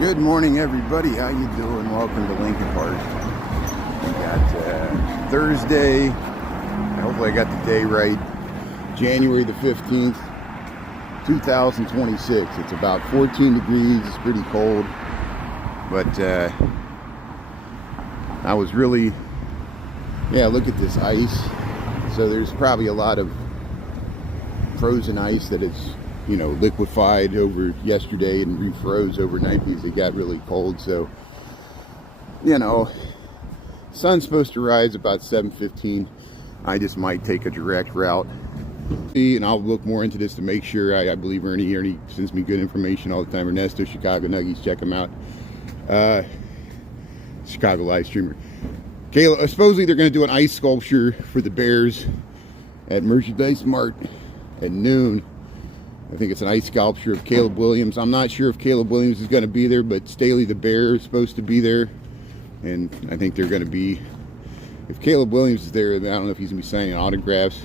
Good morning, everybody. How you doing? Welcome to Lincoln Park. We got Thursday. Hopefully I got the day right. January the 15th, 2026. It's about 14 degrees. It's pretty cold. But I was really, look at this ice. So there's probably a lot of frozen ice that is, liquefied over yesterday and refroze overnight because it got really cold. So, sun's supposed to rise about 7:15. I just might take a direct route. And I'll look more into this to make sure. I believe Ernie sends me good information all the time. Ernesto, Chicago Nuggies, check him out. Chicago live streamer. Kayla, supposedly they're going to do an ice sculpture for the Bears at Merchandise Mart at noon. I think it's an ice sculpture of Caleb Williams. I'm not sure if Caleb Williams is going to be there, but Staley the Bear is supposed to be there. And I think they're going to be, if Caleb Williams is there, I don't know if he's going to be signing autographs.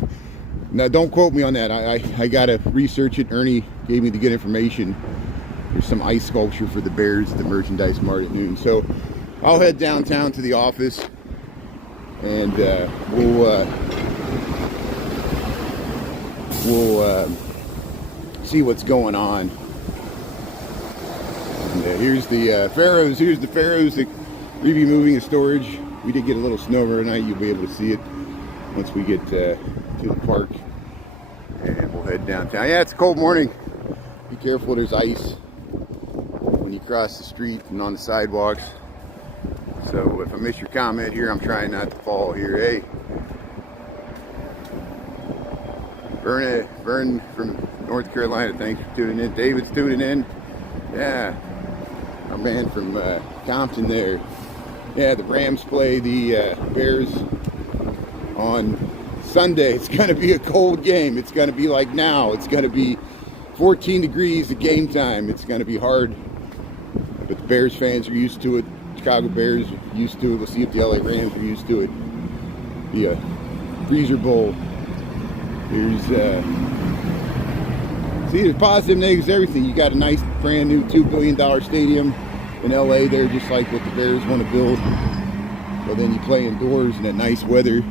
Now, don't quote me on that. I got to research it. Ernie gave me the good information. There's some ice sculpture for the Bears at the Merchandise Mart at noon. So I'll head downtown to the office, and we'll see what's going on. And, here's the Pharaohs. Here's the Pharaohs that we be moving in storage. We did get a little snow overnight. You'll be able to see it once we get to the park. And we'll head downtown. Yeah, it's a cold morning. Be careful. There's ice when you cross the street and on the sidewalks. So if I miss your comment here, I'm trying not to fall here. Hey, Vern from North Carolina, thanks for tuning in. David's tuning in. Yeah, our man from Compton there. Yeah, the Rams play the Bears on Sunday. It's going to be a cold game. It's going to be like now. It's going to be 14 degrees at game time. It's going to be hard. But the Bears fans are used to it. Chicago Bears are used to it. We'll see if the LA Rams are used to it. The Freezer Bowl. There's positive, negatives, everything. You got a nice brand new $2 billion stadium in LA there, just like what the Bears want to build. But then you play indoors in that nice weather.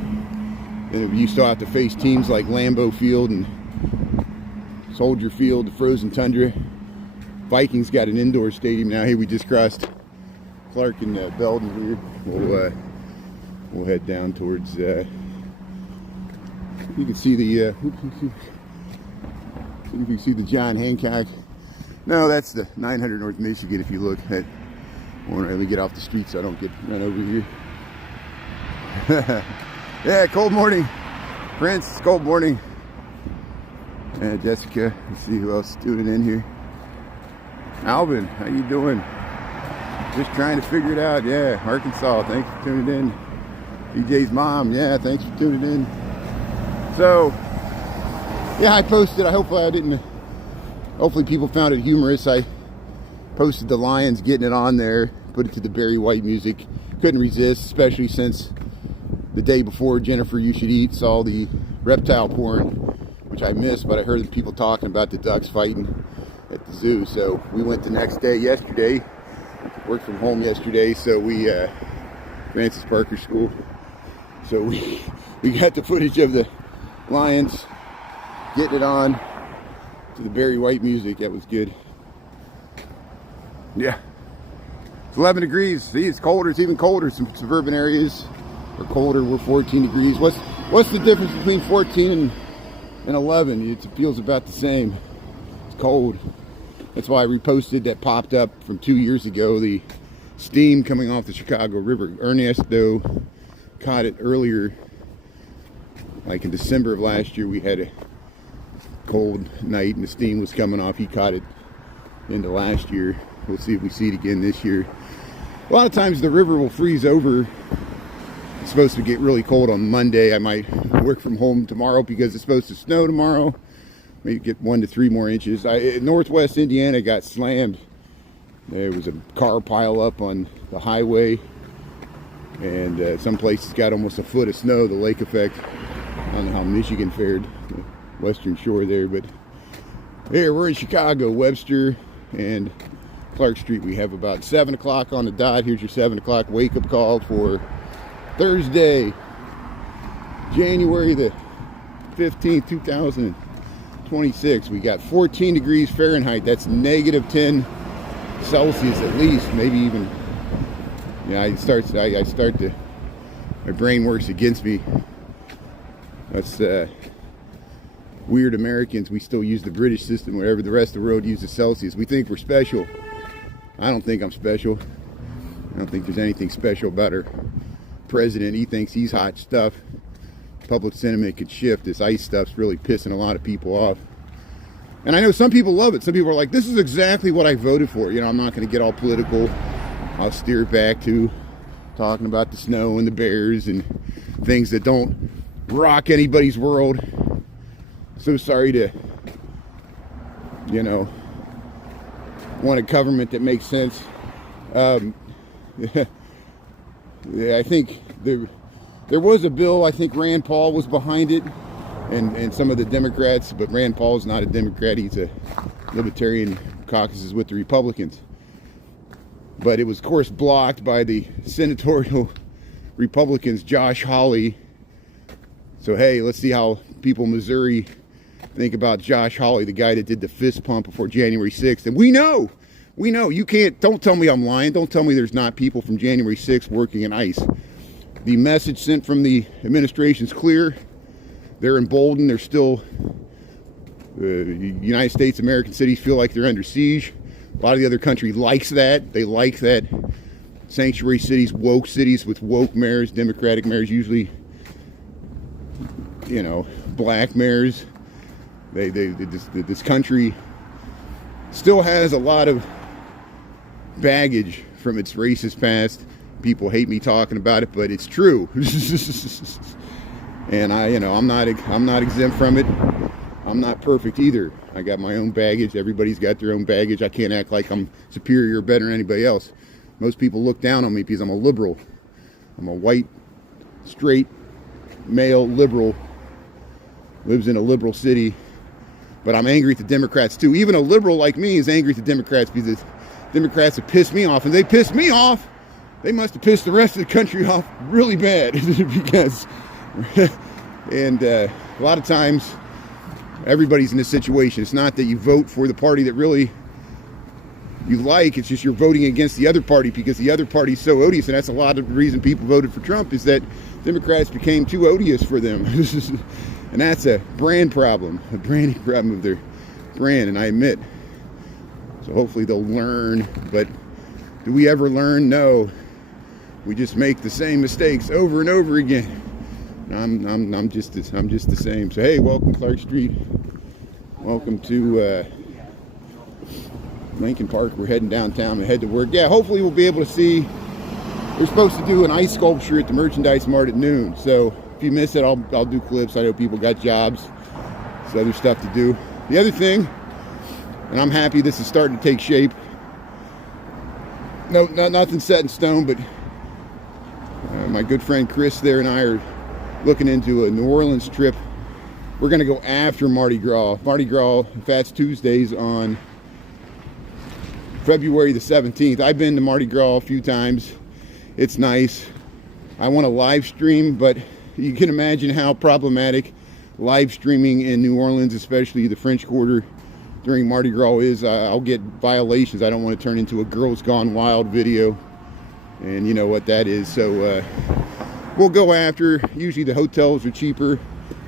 And you still have to face teams like Lambeau Field and Soldier Field, the frozen tundra. Vikings got an indoor stadium now. Hey, we just crossed Clark and Belden here. We'll head down towards. You can see the. You can see the John Hancock. No, that's the 900 North Michigan. If you look, I won't really get off the street so I don't get run over here. Yeah, cold morning, Prince. It's cold morning. Jessica. Let's see who else is tuning in here. Alvin, how you doing? Just trying to figure it out. Yeah, Arkansas. Thanks for tuning in. DJ's mom. Yeah, thanks for tuning in. So. Yeah, I posted. Hopefully people found it humorous. I posted the Lions getting it on there, put it to the Barry White music. Couldn't resist, especially since the day before Jennifer You Should Eat saw the reptile porn, which I missed, but I heard people talking about the ducks fighting at the zoo. So we went the next day, yesterday. Worked from home yesterday, so we, Francis Parker School. So we got the footage of the Lions getting it on to the Barry White music. That was good. Yeah. It's 11 degrees. See, it's colder. It's even colder. Some suburban areas are colder. We're 14 degrees. What's the difference between 14 and 11? It feels about the same. It's cold. That's why I reposted that popped up from 2 years ago. The steam coming off the Chicago River. Ernesto caught it earlier. Like in December of last year, we had a cold night and the steam was coming off. He caught it into last year. We'll see if we see it again this year. A lot of times the river will freeze over. It's supposed to get really cold on Monday. I might work from home tomorrow because it's supposed to snow tomorrow. Maybe get 1 to 3 more inches. Northwest Indiana got slammed. There was a car pile up on the highway, and some places got almost a foot of snow. The lake effect. I don't know how Michigan fared, the western shore there, but here we're in Chicago, Webster and Clark Street. We have about 7 o'clock on the dot. Here's your 7 o'clock wake-up call for Thursday, January the 15th, 2026. We got 14 degrees Fahrenheit. That's negative 10 Celsius at least, maybe even. Yeah, I start to, my brain works against me. That's weird Americans. We still use the British system wherever the rest of the world uses Celsius. We think we're special. I don't think I'm special. I don't think there's anything special about our president. He thinks he's hot stuff. Public sentiment could shift. This ice stuff's really pissing a lot of people off. And I know some people love it. Some people are like, this is exactly what I voted for. You know, I'm not going to get all political. I'll steer it back to talking about the snow and the bears and things that don't rock anybody's world. So sorry to, you know, want a government that makes sense. Yeah, I think there was a bill. I think Rand Paul was behind it, and some of the Democrats. But Rand Paul is not a Democrat. He's a Libertarian, caucuses with the Republicans. But it was, of course, blocked by the senatorial Republicans, Josh Hawley. So hey, let's see how people in Missouri think about Josh Hawley, the guy that did the fist pump before January 6th. And we know, you can't, don't tell me I'm lying. Don't tell me there's not people from January 6th working in ICE. The message sent from the administration's clear. They're emboldened. They're still, United States, American cities feel like they're under siege. A lot of the other country likes that. They like that sanctuary cities, woke cities with woke mayors, Democratic mayors, usually, you know, black mayors. This country still has a lot of baggage from its racist past. People hate me talking about it, but it's true. And I'm not exempt from it. I'm not perfect either. I got my own baggage. Everybody's got their own baggage. I can't act like I'm superior or better than anybody else. Most people look down on me because I'm a liberal. I'm a white, straight, male liberal. Lives in a liberal city. But I'm angry at the Democrats too. Even a liberal like me is angry at the Democrats because the Democrats have pissed me off. And they pissed me off. They must have pissed the rest of the country off really bad. Because, and a lot of times, everybody's in this situation. It's not that you vote for the party that really you like. It's just you're voting against the other party because the other party's so odious. And that's a lot of the reason people voted for Trump is that Democrats became too odious for them. And that's a brand problem, a branding problem of their brand, and I admit. So hopefully they'll learn, but do we ever learn? No. We just make the same mistakes over and over again. I'm just the same. So hey, welcome Clark Street. Welcome to Lincoln Park. We're heading downtown and head to work. Yeah, hopefully we'll be able to see. They're supposed to do an ice sculpture at the Merchandise Mart at noon. So if you miss it, I'll do clips. I know people got jobs. There's other stuff to do. The other thing, and I'm happy this is starting to take shape. No, nothing set in stone, but my good friend Chris there and I are looking into a New Orleans trip. We're going to go after Mardi Gras. Mardi Gras, Fats Tuesdays on February the 17th. I've been to Mardi Gras a few times. It's nice. I want to live stream, but you can imagine how problematic live streaming in New Orleans, especially the French Quarter during Mardi Gras is. I'll get violations. I don't want to turn into a Girls Gone Wild video, and you know what that is. So we'll go after. Usually the hotels are cheaper.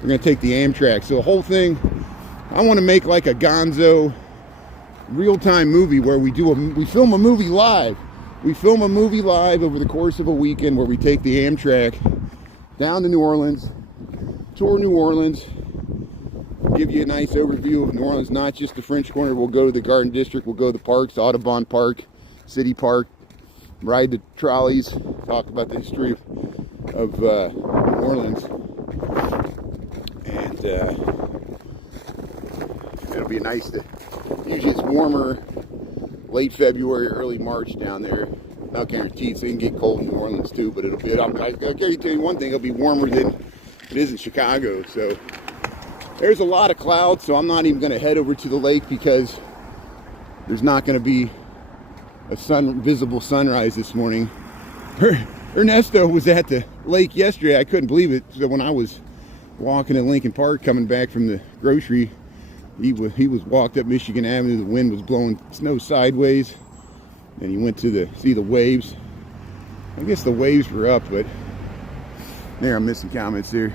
We're going to take the Amtrak. So the whole thing, I want to make like a gonzo real-time movie where we film a movie live. We film a movie live over the course of a weekend where we take the Amtrak down to New Orleans, tour New Orleans, give you a nice overview of New Orleans, not just the French Quarter. We'll go to the Garden District, we'll go to the parks, Audubon Park, City Park, ride the trolleys, talk about the history of New Orleans. And it'll be nice to, usually it's warmer late February, early March down there. Not guaranteed, so it can get cold in New Orleans too, but it'll be, I guarantee you one thing, it'll be warmer than it is in Chicago. So there's a lot of clouds, so I'm not even going to head over to the lake because there's not going to be visible sunrise this morning. Ernesto was at the lake yesterday. I couldn't believe it. So when I was walking in Lincoln Park coming back from the grocery, he was walked up Michigan Avenue. The wind was blowing snow sideways, and he went to see the waves. I guess the waves were up, but there, I'm missing comments there.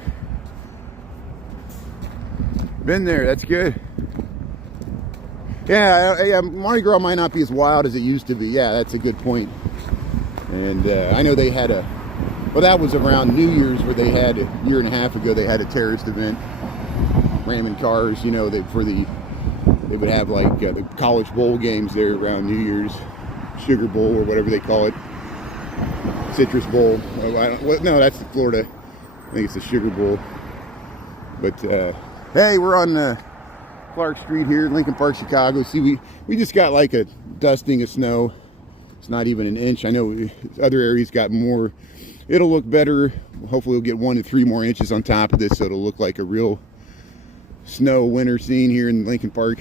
Been there, that's good. Yeah, Mardi Gras might not be as wild as it used to be. Yeah, that's a good point. And I know they had well, that was around New Year's, where they had a year and a half ago, they had a terrorist event, ramming cars, you know, they would have like the college bowl games there around New Year's, Sugar Bowl or whatever they call it, Citrus Bowl. No, that's in Florida. I think it's the Sugar Bowl. But hey, we're on Clark Street here in Lincoln Park, Chicago. See, we just got like a dusting of snow. It's not even an inch. I know other areas got more. It'll look better. Hopefully we'll get 1 to 3 more inches on top of this, so it'll look like a real snow winter scene here in Lincoln Park.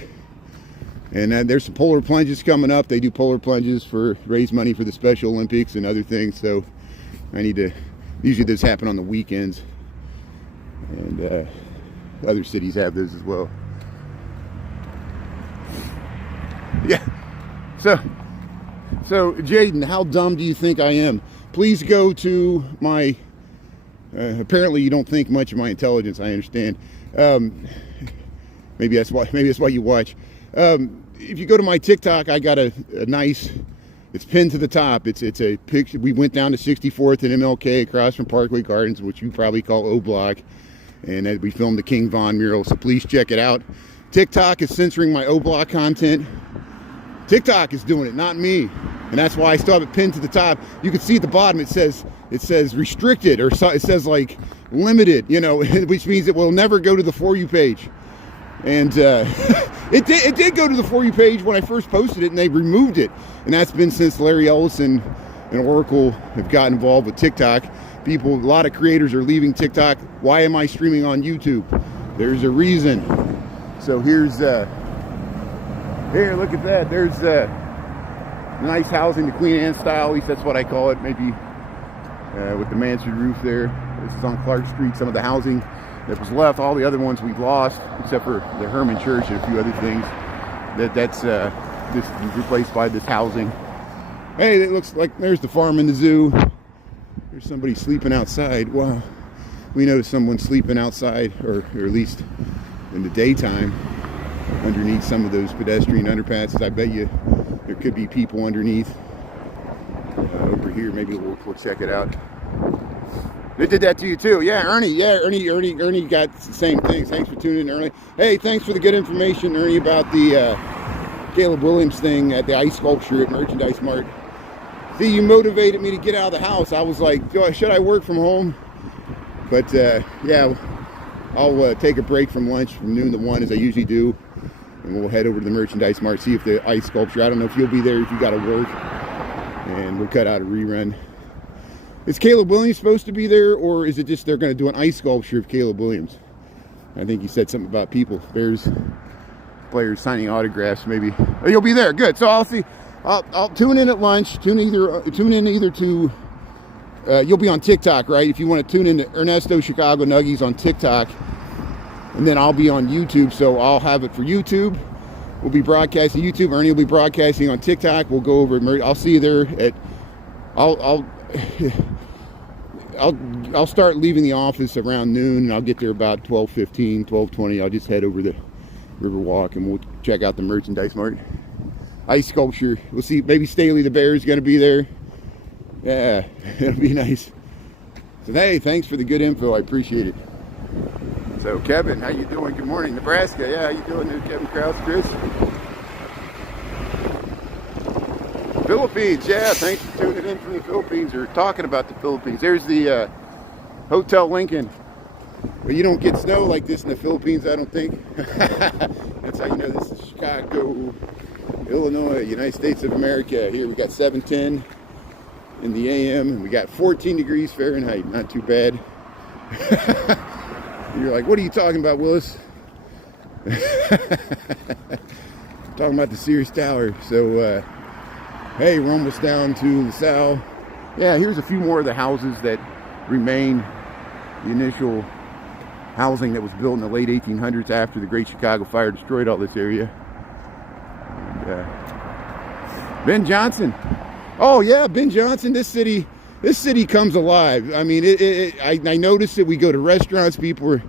And there's some polar plunges coming up. They do polar plunges for raise money for the Special Olympics and other things. So I need to. Usually those happen on the weekends, and other cities have those as well. Yeah. So Jaden, how dumb do you think I am? Please go to my. Apparently, you don't think much of my intelligence. I understand. Maybe that's why you watch. If you go to my TikTok, I got a nice. It's pinned to the top. It's a picture. We went down to 64th and MLK across from Parkway Gardens, which you probably call O Block, and we filmed the King Von mural. So please check it out. TikTok is censoring my O Block content. TikTok is doing it, not me. And that's why I still have it pinned to the top. You can see at the bottom it says restricted, or it says like limited, you know, which means it will never go to the For You page. And it did go to the For You page when I first posted it, and they removed it. And that's been since Larry Ellison and Oracle have got involved with TikTok. A lot of creators are leaving TikTok. Why am I streaming on YouTube? There's a reason. So here, look at that. There's nice housing, the Queen Anne style, at least that's what I call it, maybe with the mansard roof there. This is on Clark Street, some of the housing that was left. All the other ones we've lost, except for the Herman Church and a few other things. That's this replaced by this housing. Hey, it looks like there's the farm and the zoo. There's somebody sleeping outside. Wow. We noticed someone sleeping outside, or at least in the daytime, underneath some of those pedestrian underpasses. I bet you there could be people underneath. Over here, maybe we'll check it out. They did that to you too. Yeah, Ernie. Yeah, Ernie got the same things. Thanks for tuning in, Ernie. Hey, thanks for the good information, Ernie, about the Caleb Williams thing at the ice sculpture at Merchandise Mart. See, you motivated me to get out of the house. I was like, should I work from home? But yeah, I'll take a break from lunch from noon to 1 as I usually do, and we'll head over to the Merchandise Mart, see if the ice sculpture, I don't know if you'll be there, if you got to work, and we'll cut out a rerun. Is Caleb Williams supposed to be there, or is it just they're going to do an ice sculpture of Caleb Williams? I think he said something about people. There's players signing autographs, maybe. Oh, you'll be there. Good. So I'll see. I'll tune in at lunch. Tune in either to. You'll be on TikTok, right? If you want to tune in to Ernesto Chicago Nuggies on TikTok, and then I'll be on YouTube. So I'll have it for YouTube. We'll be broadcasting YouTube. Ernie will be broadcasting on TikTok. We'll go over. I'll see you there at. I'll start leaving the office around noon, and I'll get there about 12:15, 12:20. I'll just head over the Riverwalk, and we'll check out the Merchandise Mart. Ice sculpture. We'll see. Maybe Staley the Bear is going to be there. Yeah, it'll be nice. So hey, thanks for the good info. I appreciate it. So Kevin, how you doing? Good morning, Nebraska. Yeah, how you doing, there, Kevin Krause, Chris? Philippines, yeah, thanks for tuning in from the Philippines, or talking about the Philippines. There's the Hotel Lincoln. But you don't get snow like this in the Philippines, I don't think. That's how you know this is Chicago, Illinois, United States of America. Here we got 7:10 in the AM, and we got 14 degrees Fahrenheit, not too bad. You're like, what are you talking about, Willis? Talking about the Sears Tower. So, Hey, we're almost down to LaSalle. Yeah, here's a few more of the houses that remain. The initial housing that was built in the late 1800s after the Great Chicago Fire destroyed all this area. And, Ben Jonson. Oh yeah, Ben Jonson. This city comes alive. I mean, I noticed that we go to restaurants, people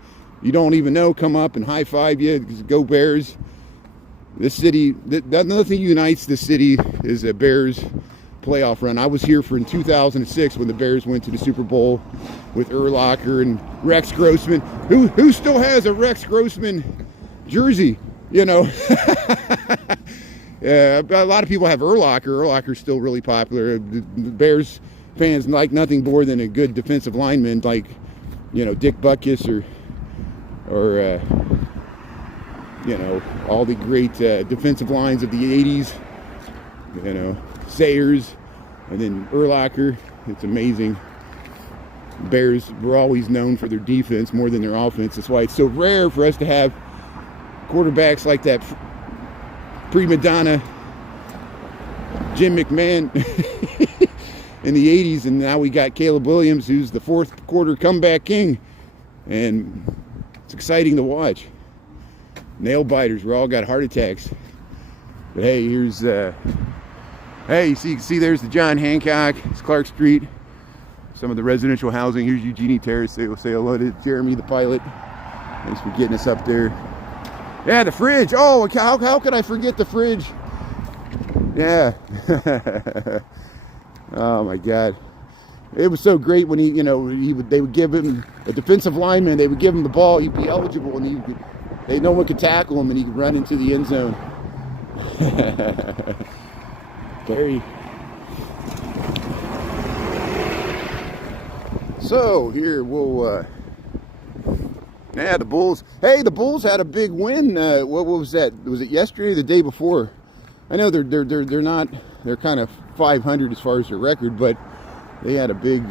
you don't even know come up and high five you. Go Bears. This city, another thing unites this city is a Bears playoff run. I was here in 2006 when the Bears went to the Super Bowl with Urlacher and Rex Grossman. Who still has a Rex Grossman jersey? You know, a lot of people have Urlacher. Urlacher's still really popular. The Bears fans like nothing more than a good defensive lineman, like, you know, Dick Butkus or you know, all the great defensive lines of the 80s. You know, Sayers, and then Urlacher. It's amazing. Bears were always known for their defense more than their offense. That's why it's so rare for us to have quarterbacks like that prima donna Jim McMahon in the 80s, and now we got Caleb Williams, who's the fourth quarter comeback king, and it's exciting to watch. Nail biters, we all got heart attacks. But hey, here's hey, you see there's the John Hancock. It's Clark Street. Some of the residential housing. Here's Eugenie Terrace. Say hello to Jeremy the pilot. Thanks for getting us up there. Yeah, the fridge. Oh, how could I forget the fridge? Yeah. Oh my God. It was so great when they would give him a defensive lineman. They would give him the ball. He'd be eligible, and no one could tackle him, and he could run into the end zone. Very. So here we'll. Yeah, the Bulls. Hey, the Bulls had a big win. What was that? Was it yesterday or the day before? I know they're not. They're kind of 500 as far as their record, but they had a big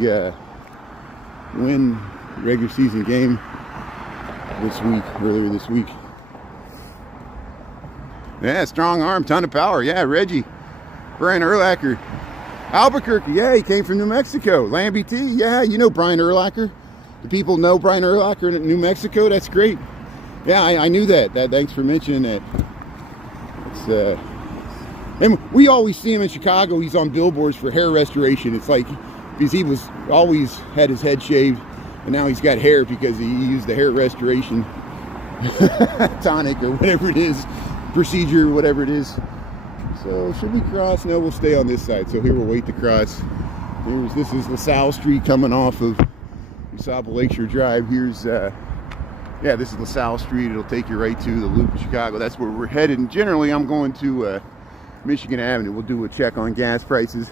win, regular season game earlier this week. Yeah, strong arm, ton of power. Yeah, Reggie, Brian Urlacher, Albuquerque. Yeah, he came from New Mexico. Lambie T. Yeah, you know Brian Urlacher. Do people know Brian Urlacher in New Mexico? That's great. Yeah, I knew that. Thanks for mentioning that. It's and we always see him in Chicago. He's on billboards for hair restoration. It's like because he was always had his head shaved, and now he's got hair because he used the hair restoration tonic or whatever it is, procedure, whatever it is. So should we cross? No, we'll stay on this side. So here we'll wait to cross. This is LaSalle Street coming off of Usaba Lakeshore Drive. Here's yeah, this is LaSalle Street. It'll take you right to the Loop of Chicago. That's where we're headed. And generally, I'm going to Michigan Avenue. We'll do a check on gas prices.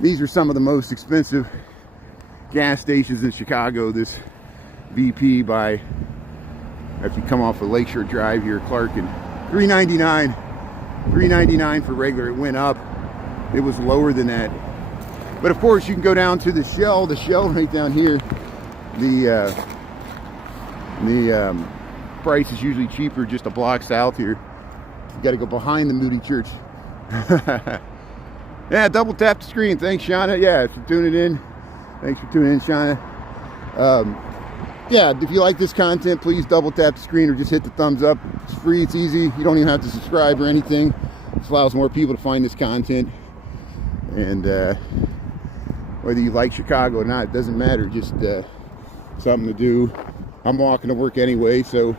These are some of the most expensive gas stations in Chicago. This VP by, if you come off of Lakeshore Drive here, Clark, and $3.99 for regular. It went up. It was lower than that. But of course, you can go down to the Shell right down here. The price is usually cheaper just a block south here. You got to go behind the Moody Church. Yeah, double tap the screen. Thanks, Shauna. Yeah, for tuning in. Thanks for tuning in, Shauna. Yeah, if you like this content, please double tap the screen or just hit the thumbs up. It's free. It's easy. You don't even have to subscribe or anything. This allows more people to find this content. And whether you like Chicago or not, it doesn't matter. Just something to do. I'm walking to work anyway, so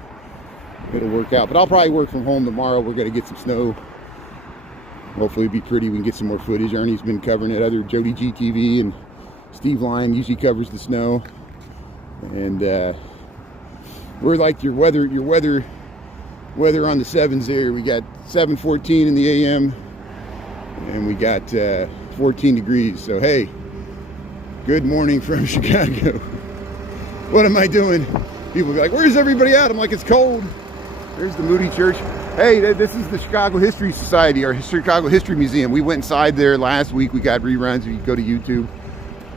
it'll work out. But I'll probably work from home tomorrow. We're going to get some snow. Hopefully it'll be pretty. We can get some more footage. Ernie's been covering it. Other Jody GTV and Steve Lyon usually covers the snow. And we're like your weather on the sevens there. We got 7:14 in the AM, and we got 14 degrees. So hey, good morning from Chicago. What am I doing? People be like, where's everybody at? I'm like, it's cold. There's the Moody Church. Hey, this is the Chicago History Society, our Chicago History Museum. We went inside there last week. We got reruns. You go to YouTube.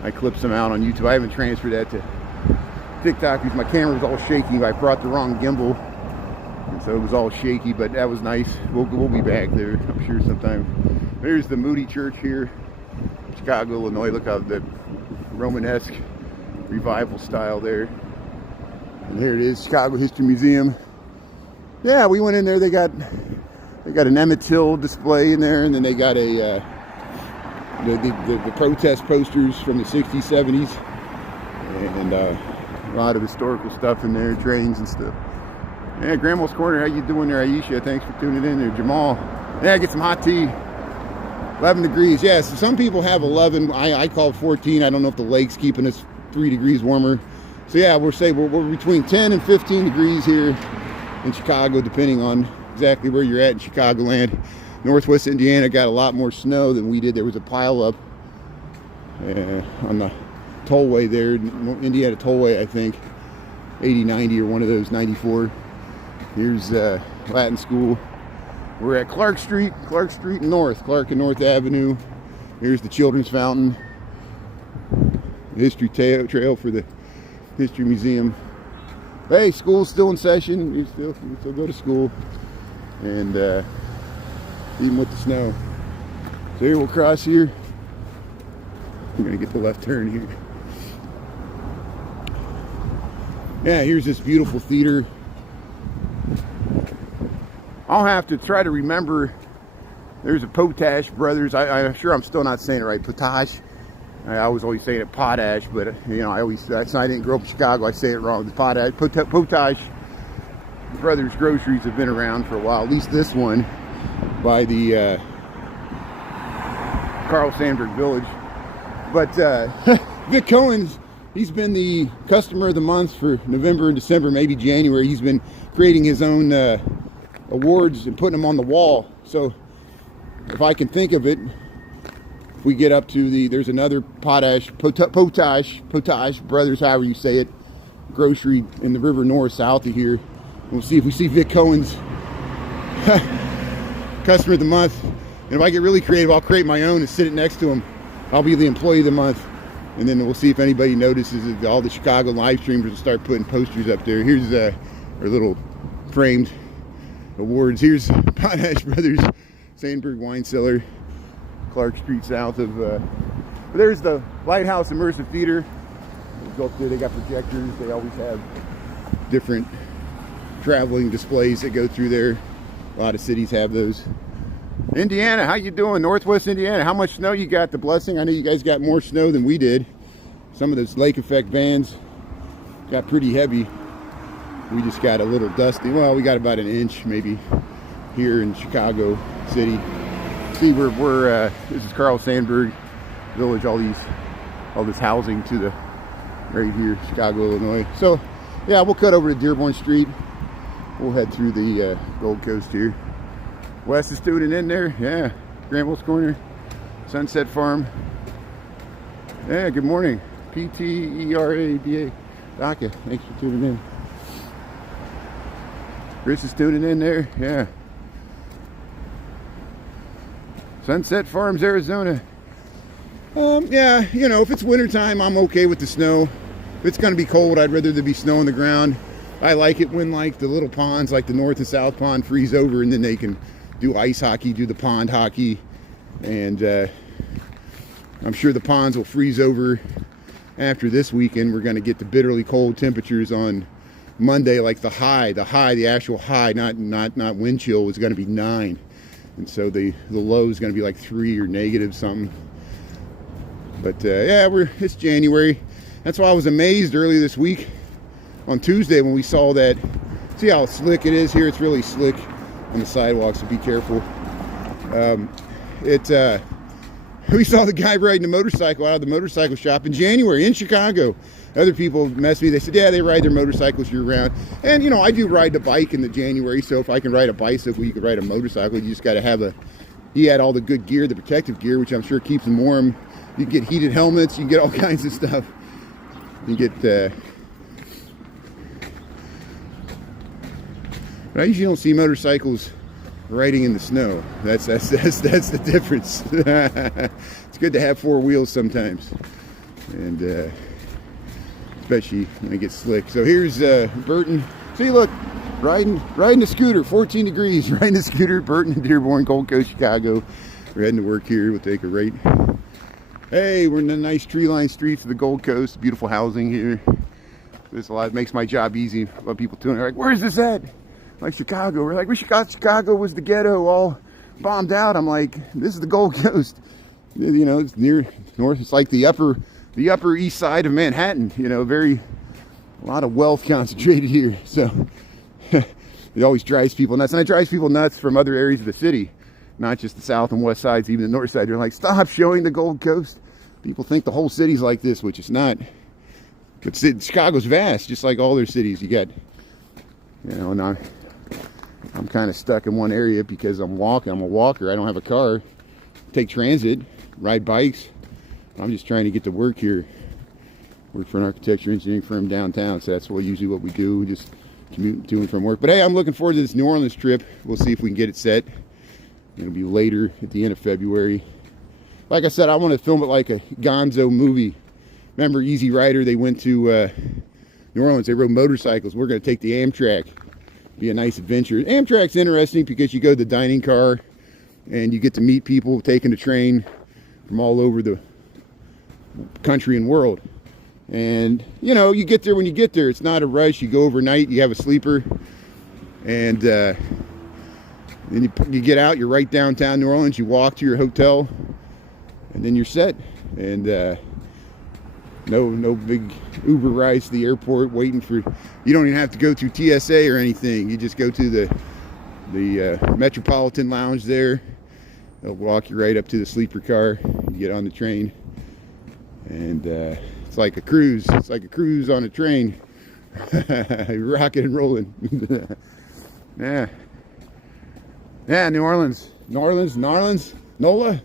I clipped some out on YouTube. I haven't transferred that to TikTok because my camera was all shaky. I brought the wrong gimbal. And so it was all shaky, but that was nice. We'll be back there, I'm sure, sometime. There's the Moody Church here, Chicago, Illinois. Look how the Romanesque revival style there. And there it is, Chicago History Museum. Yeah, we went in there. They got an Emmett Till display in there, and then they got the protest posters from the 60s, 70s, and a lot of historical stuff in there, trains and stuff. Yeah, Grandma's Corner, how you doing there, Aisha? Thanks for tuning in there. Jamal. Yeah, get some hot tea. 11 degrees. Yeah, so some people have 11. I call it 14. I don't know if the lake's keeping us 3 degrees warmer. So yeah, we're between 10 and 15 degrees here in Chicago, depending on exactly where you're at in Chicagoland. Northwest Indiana got a lot more snow than we did. There was a pile up on the tollway there, Indiana Tollway, I think, 80, 90, or one of those, 94. Here's Latin School. We're at Clark Street North, Clark and North Avenue. Here's the Children's Fountain, the history trail for the History Museum. Hey, school's still in session. You still go to school, and even with the snow. So here we'll cross here. I'm gonna get the left turn here. Yeah, here's this beautiful theater. I'll have to try to remember. There's a Potash Brothers. I'm sure I'm still not saying it right. Potash. I was always saying it Potash, but you know, I didn't grow up in Chicago. I say it wrong. The Potash Brothers groceries have been around for a while. At least this one by the Carl Sandburg Village. But Vic Cohen's, he's been the customer of the month for November and December, maybe January. He's been creating his own awards and putting them on the wall. So if I can think of it, if we get up to there's another Potash Brothers, however you say it, grocery in the river north, south of here. We'll see if we see Vic Cohen's customer of the month. And if I get really creative, I'll create my own and sit it next to him. I'll be the employee of the month. And then we'll see if anybody notices that all the Chicago live streamers will start putting posters up there. Here's our little framed awards. Here's Potash Brothers, Sandburg Wine Cellar, Clark Street south of, there's the Lighthouse Immersive Theater. Go up there, they got projectors. They always have different traveling displays that go through there. A lot of cities have those. Indiana, how you doing? Northwest Indiana, how much snow you got? The blessing, I know you guys got more snow than we did. Some of those lake effect bands got pretty heavy. We just got a little dusty. Well, we got about an inch maybe here in Chicago City. See, we're this is Carl Sandburg Village, all this housing to the right here, Chicago, Illinois. So yeah, we'll cut over to Dearborn Street. We'll head through the Gold Coast here. Wes is tuning in there. Yeah, Granville's Corner, Sunset Farm. Yeah, good morning. PTERADA. Daka, thanks for tuning in. Chris is tuning in there. Yeah. Sunset Farms, Arizona. Yeah, you know, if it's wintertime, I'm okay with the snow. If it's going to be cold, I'd rather there be snow on the ground. I like it when, like, the little ponds, like the North and South Pond, freeze over, and then they can do ice hockey, do the pond hockey. And I'm sure the ponds will freeze over after this weekend. We're going to get the bitterly cold temperatures on Monday, like the actual high, not wind chill, was going to be 9. And so the low is going to be like 3 or negative something. But yeah, it's January. That's why I was amazed earlier this week on Tuesday when we saw that. See how slick it is here? It's really slick on the sidewalk, so be careful. We saw the guy riding a motorcycle out of the motorcycle shop in January in Chicago. Other people messed me. They said, yeah, they ride their motorcycles year round. And, you know, I do ride the bike in the January, so if I can ride a bicycle, you can ride a motorcycle. You just got to have he had all the good gear, the protective gear, which I'm sure keeps him warm. You can get heated helmets. You can get all kinds of stuff. You get, but I usually don't see motorcycles riding in the snow. That's the difference. It's good to have 4 wheels sometimes. And, especially when it gets slick. So here's Burton See, look, riding the scooter, 14 degrees, riding the scooter, Burton and Dearborn, Gold Coast, Chicago. We're heading to work here. We'll take a right. Hey, we're in the nice tree-lined streets of the Gold Coast. Beautiful housing here. This a lot makes my job easy. A lot of people too. They're like, "Where's this at?" Like Chicago. We're like, "We got Chicago was the ghetto, all bombed out." I'm like, "This is the Gold Coast. You know, it's near north. It's like the upper east side of Manhattan. You know, a lot of wealth concentrated here." So it always drives people nuts, and it drives people nuts from other areas of the city, not just the south and west sides, even the north side. They're like, "Stop showing the Gold Coast." People think the whole city's like this, which it's not. But Chicago's vast, just like all their cities. You got, you know, and I'm kind of stuck in one area because I'm walking. I'm a walker. I don't have a car. Take transit, ride bikes. I'm just trying to get to work here. Work for an architecture engineering firm downtown, so that's usually what we do. We just commute to and from work. But hey, I'm looking forward to this New Orleans trip. We'll see if we can get it set. It'll be later at the end of February. Like I said, I want to film it like a gonzo movie. Remember Easy Rider? They went to New Orleans. They rode motorcycles. We're going to take the Amtrak. Be a nice adventure. Amtrak's interesting because you go to the dining car and you get to meet people taking the train from all over the country and world. And, you know, you get there when you get there. It's not a rush. You go overnight. You have a sleeper. And then you get out. You're right downtown New Orleans. You walk to your hotel. And then you're set. And no big Uber rides to the airport waiting for. You don't even have to go through TSA or anything. You just go to the Metropolitan Lounge there. They'll walk you right up to the sleeper car. You get on the train, and it's like a cruise. It's like a cruise on a train. Rocking and rolling. Yeah. New Orleans, NOLA.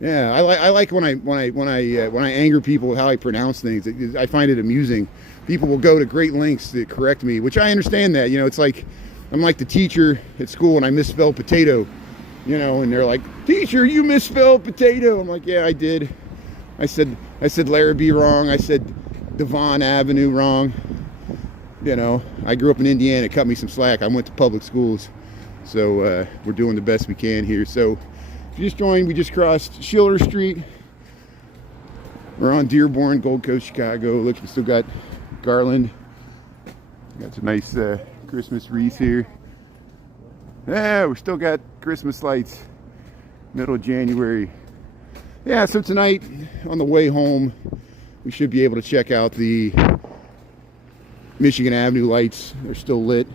Yeah, I like when I anger people with how I pronounce things. I find it amusing. People will go to great lengths to correct me, which I understand that. You know, it's like I'm like the teacher at school and I misspell potato. You know, and they're like, "Teacher, you misspelled potato." I'm like, "Yeah, I did. I said Larrabee wrong. I said Devon Avenue wrong." You know, I grew up in Indiana. It cut me some slack. I went to public schools, so we're doing the best we can here. So. If you just joined, we just crossed Schiller Street. We're on Dearborn, Gold Coast, Chicago. Look, we still got garland. Got some nice Christmas wreaths here. Yeah, we still got Christmas lights. Middle of January. Yeah, so tonight on the way home, we should be able to check out the Michigan Avenue lights. They're still lit,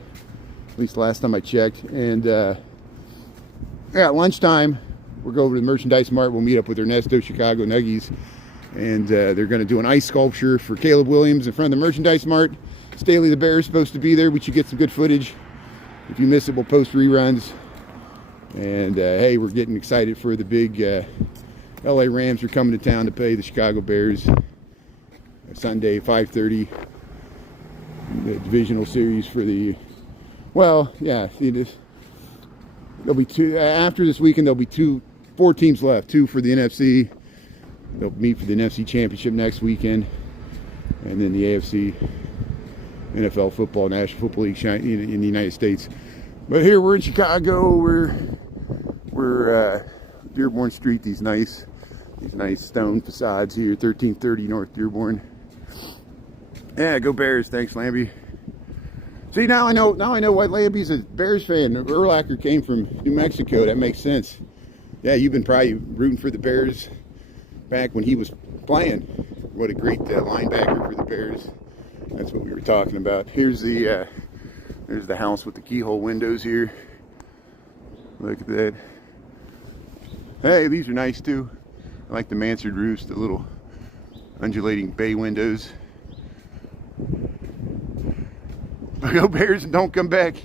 at least last time I checked. And at lunchtime, we'll go over to the Merchandise Mart. We'll meet up with Ernesto Chicago Nuggies. And they're going to do an ice sculpture for Caleb Williams in front of the Merchandise Mart. Staley the Bear is supposed to be there. We should get some good footage. If you miss it, we'll post reruns. And hey, we're getting excited for the big LA Rams are coming to town to play the Chicago Bears. Sunday, 5:30. The divisional series for the... Well, yeah, there'll be two... After this weekend, there'll be four teams left. Two for the NFC. They'll meet for the NFC Championship next weekend. And then the AFC NFL Football, National Football League in the United States. But here we're in Chicago. We're Dearborn Street. These nice stone facades here. 1330 North Dearborn. Yeah, go Bears. Thanks, Lambie. See, now I know why Lambie's a Bears fan. Urlacher came from New Mexico. That makes sense. Yeah, you've been probably rooting for the Bears back when he was playing. What a great linebacker for the Bears. That's what we were talking about. Here's the there's the house with the keyhole windows here. Look at that. Hey, these are nice too. I like the mansard roofs, the little undulating bay windows. Go Bears and don't come back.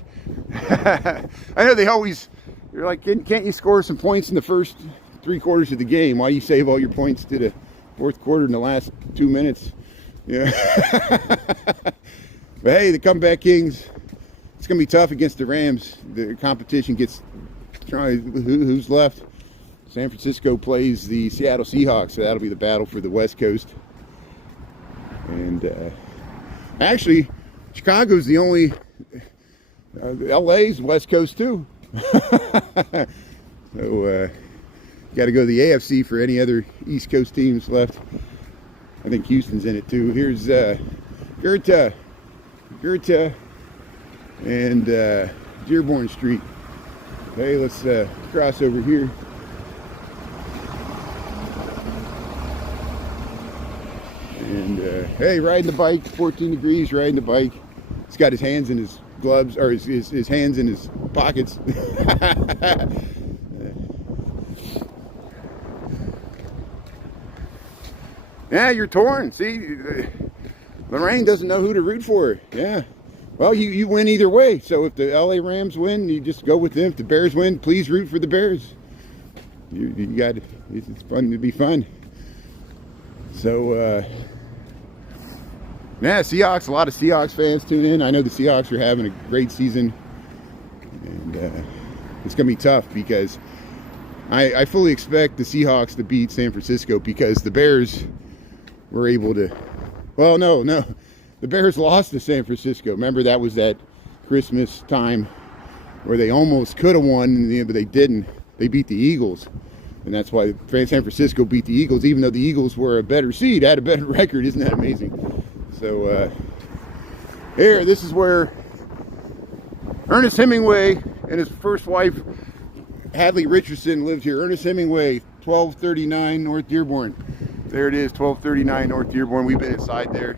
I know they're like, can't you score some points in the first 3 quarters of the game? Why you save all your points to the fourth quarter in the last 2 minutes? Yeah. But hey, the comeback Kings, it's going to be tough against the Rams. The competition gets, who's left? San Francisco plays the Seattle Seahawks, so that'll be the battle for the West Coast. And actually, Chicago's the only LA's West Coast too. So got to go to the AFC for any other East Coast teams left. I think Houston's in it too. Here's Goethe, and Dearborn Street. Okay, let's cross over here. And hey, riding the bike, 14 degrees, riding the bike. He's got his hands in his gloves, or his hands in his pockets. Yeah, you're torn. See, Lorraine doesn't know who to root for. Yeah. Well, you win either way. So if the LA Rams win, you just go with them. If the Bears win, please root for the Bears. You got it's fun to be fun. So yeah, Seahawks. A lot of Seahawks fans tune in. I know the Seahawks are having a great season, and it's gonna be tough because I fully expect the Seahawks to beat San Francisco because the Bears were able to. Well, no. The Bears lost to San Francisco. Remember, that was that Christmas time where they almost could have won, but they didn't. They beat the Eagles. And that's why San Francisco beat the Eagles, even though the Eagles were a better seed, had a better record. Isn't that amazing? So, here, this is where Ernest Hemingway and his first wife, Hadley Richardson, lived here. Ernest Hemingway, 1239 North Dearborn. There it is, 1239 North Dearborn. We've been inside there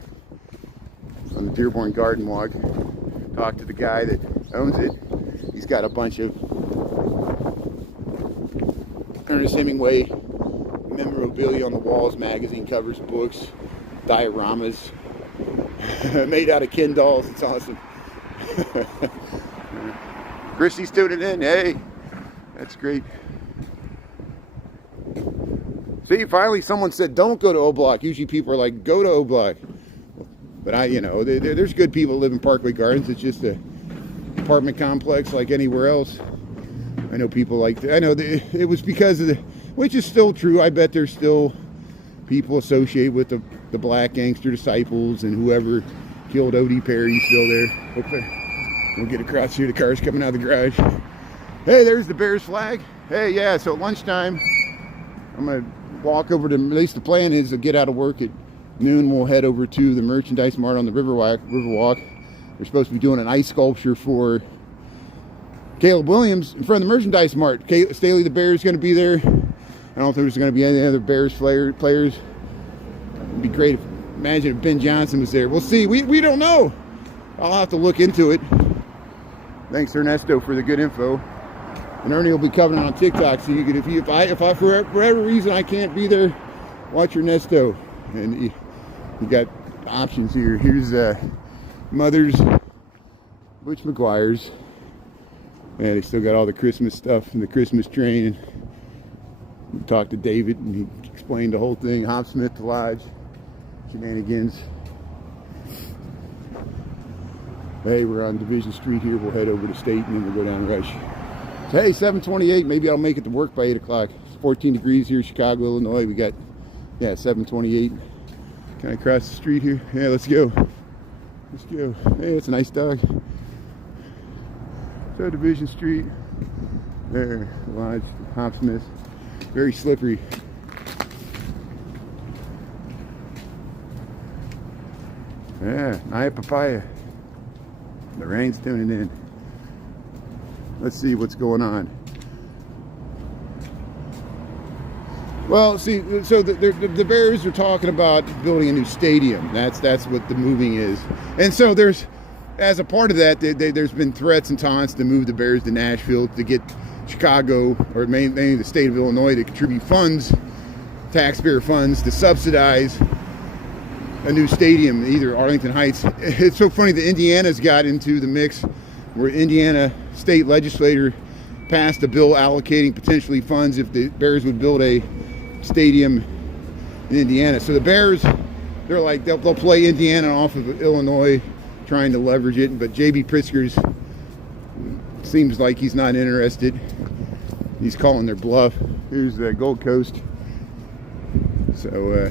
on the Dearborn Garden Walk. Talked to the guy that owns it. He's got a bunch of Ernest Hemingway memorabilia on the walls, magazine covers, books, dioramas, made out of Ken dolls. It's awesome. Christy's tuning in. Hey, that's great. See, finally someone said don't go to O Block. Usually people are like, go to O Block. But there's good people who live in Parkway Gardens. It's just a apartment complex like anywhere else. I know people like that. I know it was because of which is still true. I bet there's still people associated with the Black Gangster Disciples and whoever killed O.D. Perry still there. Okay, we'll get across here. The car's coming out of the garage. Hey, there's the Bears flag. Hey, yeah, so at lunchtime, I'm going to walk over to, at least the plan is to get out of work at noon. We'll head over to the Merchandise Mart on the Riverwalk. We're supposed to be doing an ice sculpture for Caleb Williams in front of the Merchandise Mart. Staley the Bear is going to be there. I don't know if there's going to be any other Bears players. It'd be great imagine if Ben Johnson was there. We'll see. We don't know. I'll have to look into it. Thanks Ernesto for the good info. And Ernie will be covering it on TikTok, so you can, if I for whatever reason I can't be there, watch Ernesto. And you got options here. Here's Mother's, Butch McGuire's. Yeah, they still got all the Christmas stuff and the Christmas train. We talked to David and he explained the whole thing. Hop Smith to Lodge, shenanigans. Hey, we're on Division Street here. We'll head over to State and then we'll go down Rush. So, hey, 7:28. Maybe I'll make it to work by 8 o'clock. It's 14 degrees here in Chicago, Illinois. We got, 7:28. Kind of across the street here. Yeah, let's go. Let's go. Hey, it's a nice dog. So Division Street, there, Lodge, Hopsmith, very slippery. Yeah, Naya Papaya. The rain's tuning in. Let's see what's going on. Well, see, so the Bears are talking about building a new stadium. That's what the moving is, and so there's. As a part of that, there's been threats and taunts to move the Bears to Nashville to get Chicago, or mainly the state of Illinois, to contribute funds, taxpayer funds, to subsidize a new stadium, either Arlington Heights. It's so funny that Indiana's got into the mix, where Indiana state legislator passed a bill allocating potentially funds if the Bears would build a stadium in Indiana. So the Bears, they're like, they'll play Indiana off of Illinois, trying to leverage it, but J.B. Pritzker's seems like he's not interested. He's calling their bluff. Here's the Gold Coast. So,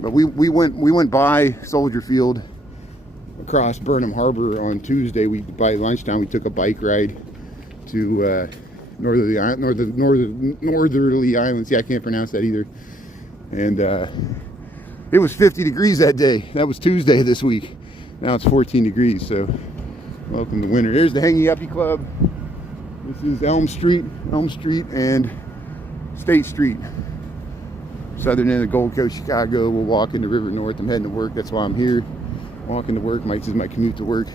but we went by Soldier Field across Burnham Harbor on Tuesday. By lunchtime we took a bike ride to northerly islands. Yeah, I can't pronounce that either. And it was 50 degrees that day. That was Tuesday this week. Now it's 14 degrees. So welcome to winter. Here's the Hanging Uppy Club. This is Elm Street and State Street. Southern end of Gold Coast, Chicago. We'll walk into River North. I'm heading to work. That's why I'm here. Walking to work. This is my commute to work.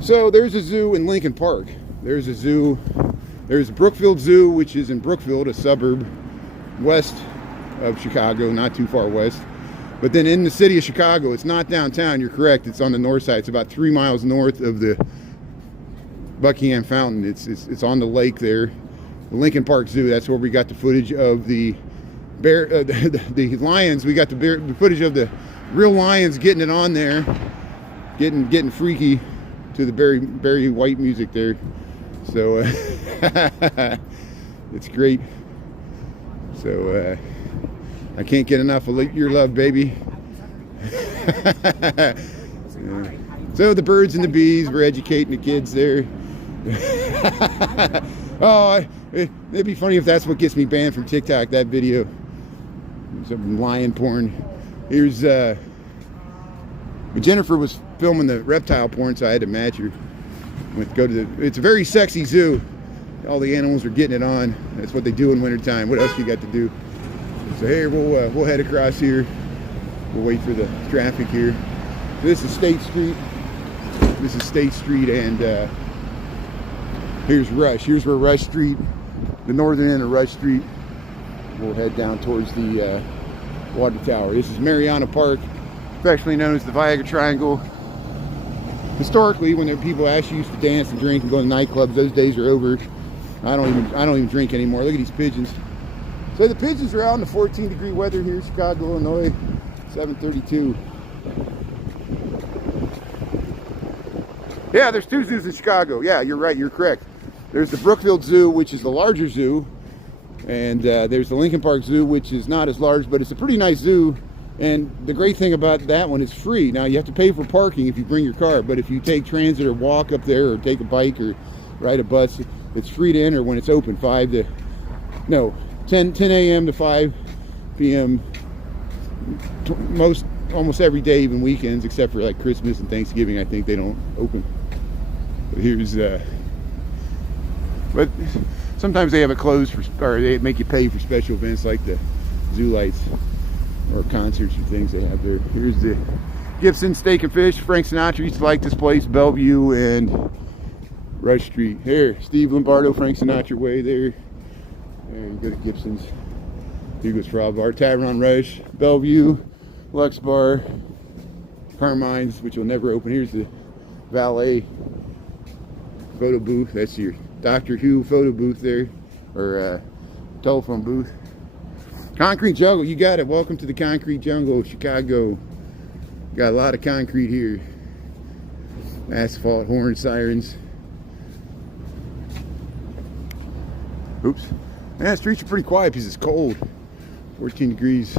So there's a zoo in Lincoln Park. There's a zoo. There's Brookfield Zoo, which is in Brookfield, a suburb west of Chicago, not too far west. But then in the city of Chicago, it's not downtown. You're correct. It's on the north side. It's about 3 miles north of the Buckingham Fountain. It's on the lake there. The Lincoln Park Zoo. That's where we got the footage of the the lions. We got the footage of the real lions getting it on there, getting freaky to the Barry White music there. So it's great. So I can't get enough of your love, baby. So the birds and the bees, we're educating the kids there. Oh, it'd be funny if that's what gets me banned from TikTok, that video. Some lion porn. Here's Jennifer was filming the reptile porn, so I had to match her. It's a very sexy zoo. All the animals are getting it on. That's what they do in wintertime. What else you got to do? So here we'll head across here. We'll wait for the traffic here. This is State Street. This is State Street, and here's Rush. Here's where Rush Street, the northern end of Rush Street. We'll head down towards the water tower. This is Mariana Park, affectionately known as the Viagra Triangle. Historically, when people actually used to dance and drink and go to nightclubs, those days are over. I don't even drink anymore. Look at these pigeons. So the pigeons are out in the 14-degree weather here in Chicago, Illinois, 7:32. Yeah, there's two zoos in Chicago. Yeah, you're right. You're correct. There's the Brookfield Zoo, which is the larger zoo, and there's the Lincoln Park Zoo, which is not as large, but it's a pretty nice zoo. And the great thing about that one is free. Now, you have to pay for parking if you bring your car, but if you take transit or walk up there or take a bike or ride a bus, it's free to enter when it's open, 10 a.m. to 5 p.m. Almost every day, even weekends, except for like Christmas and Thanksgiving. I think they don't open. But here's but sometimes they have it closed or they make you pay for special events like the zoo lights or concerts or things they have there. Here's the Gibson Steak and Fish. Frank Sinatra used to like this place, Bellevue and Rush Street. Here, Steve Lombardo, Frank Sinatra Way there. There you go to Gibson's. Hugo's Frog Bar, Tavern on Rush, Bellevue, Lux Bar, Carmine's, which will never open. Here's the valet photo booth. That's your Dr. Who photo booth there, or telephone booth. Concrete Jungle, you got it. Welcome to the Concrete Jungle, Chicago. Got a lot of concrete here. Asphalt, horn, sirens. Oops. Man, the streets are pretty quiet because it's cold. 14 degrees.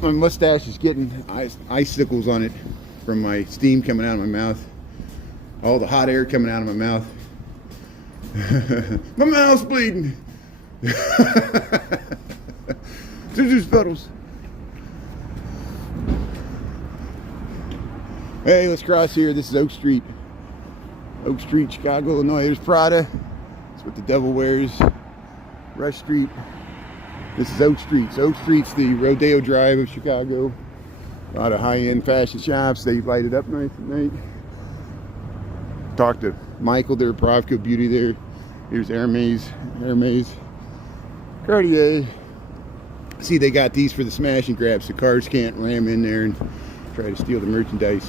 My mustache is getting icicles on it from my steam coming out of my mouth. All the hot air coming out of my mouth. My mouth's bleeding. Scissors pedals. Hey, let's cross here. This is Oak Street. Oak Street, Chicago, Illinois. There's Prada. That's what the devil wears. Rush Street. This is Oak Street. So Oak Street's the Rodeo Drive of Chicago. A lot of high-end fashion shops. They light it up nice at night. Talked to Michael, their Provco Beauty there. Here's Hermes. Cartier. See, they got these for the smash and grabs. The cars can't ram in there and try to steal the merchandise.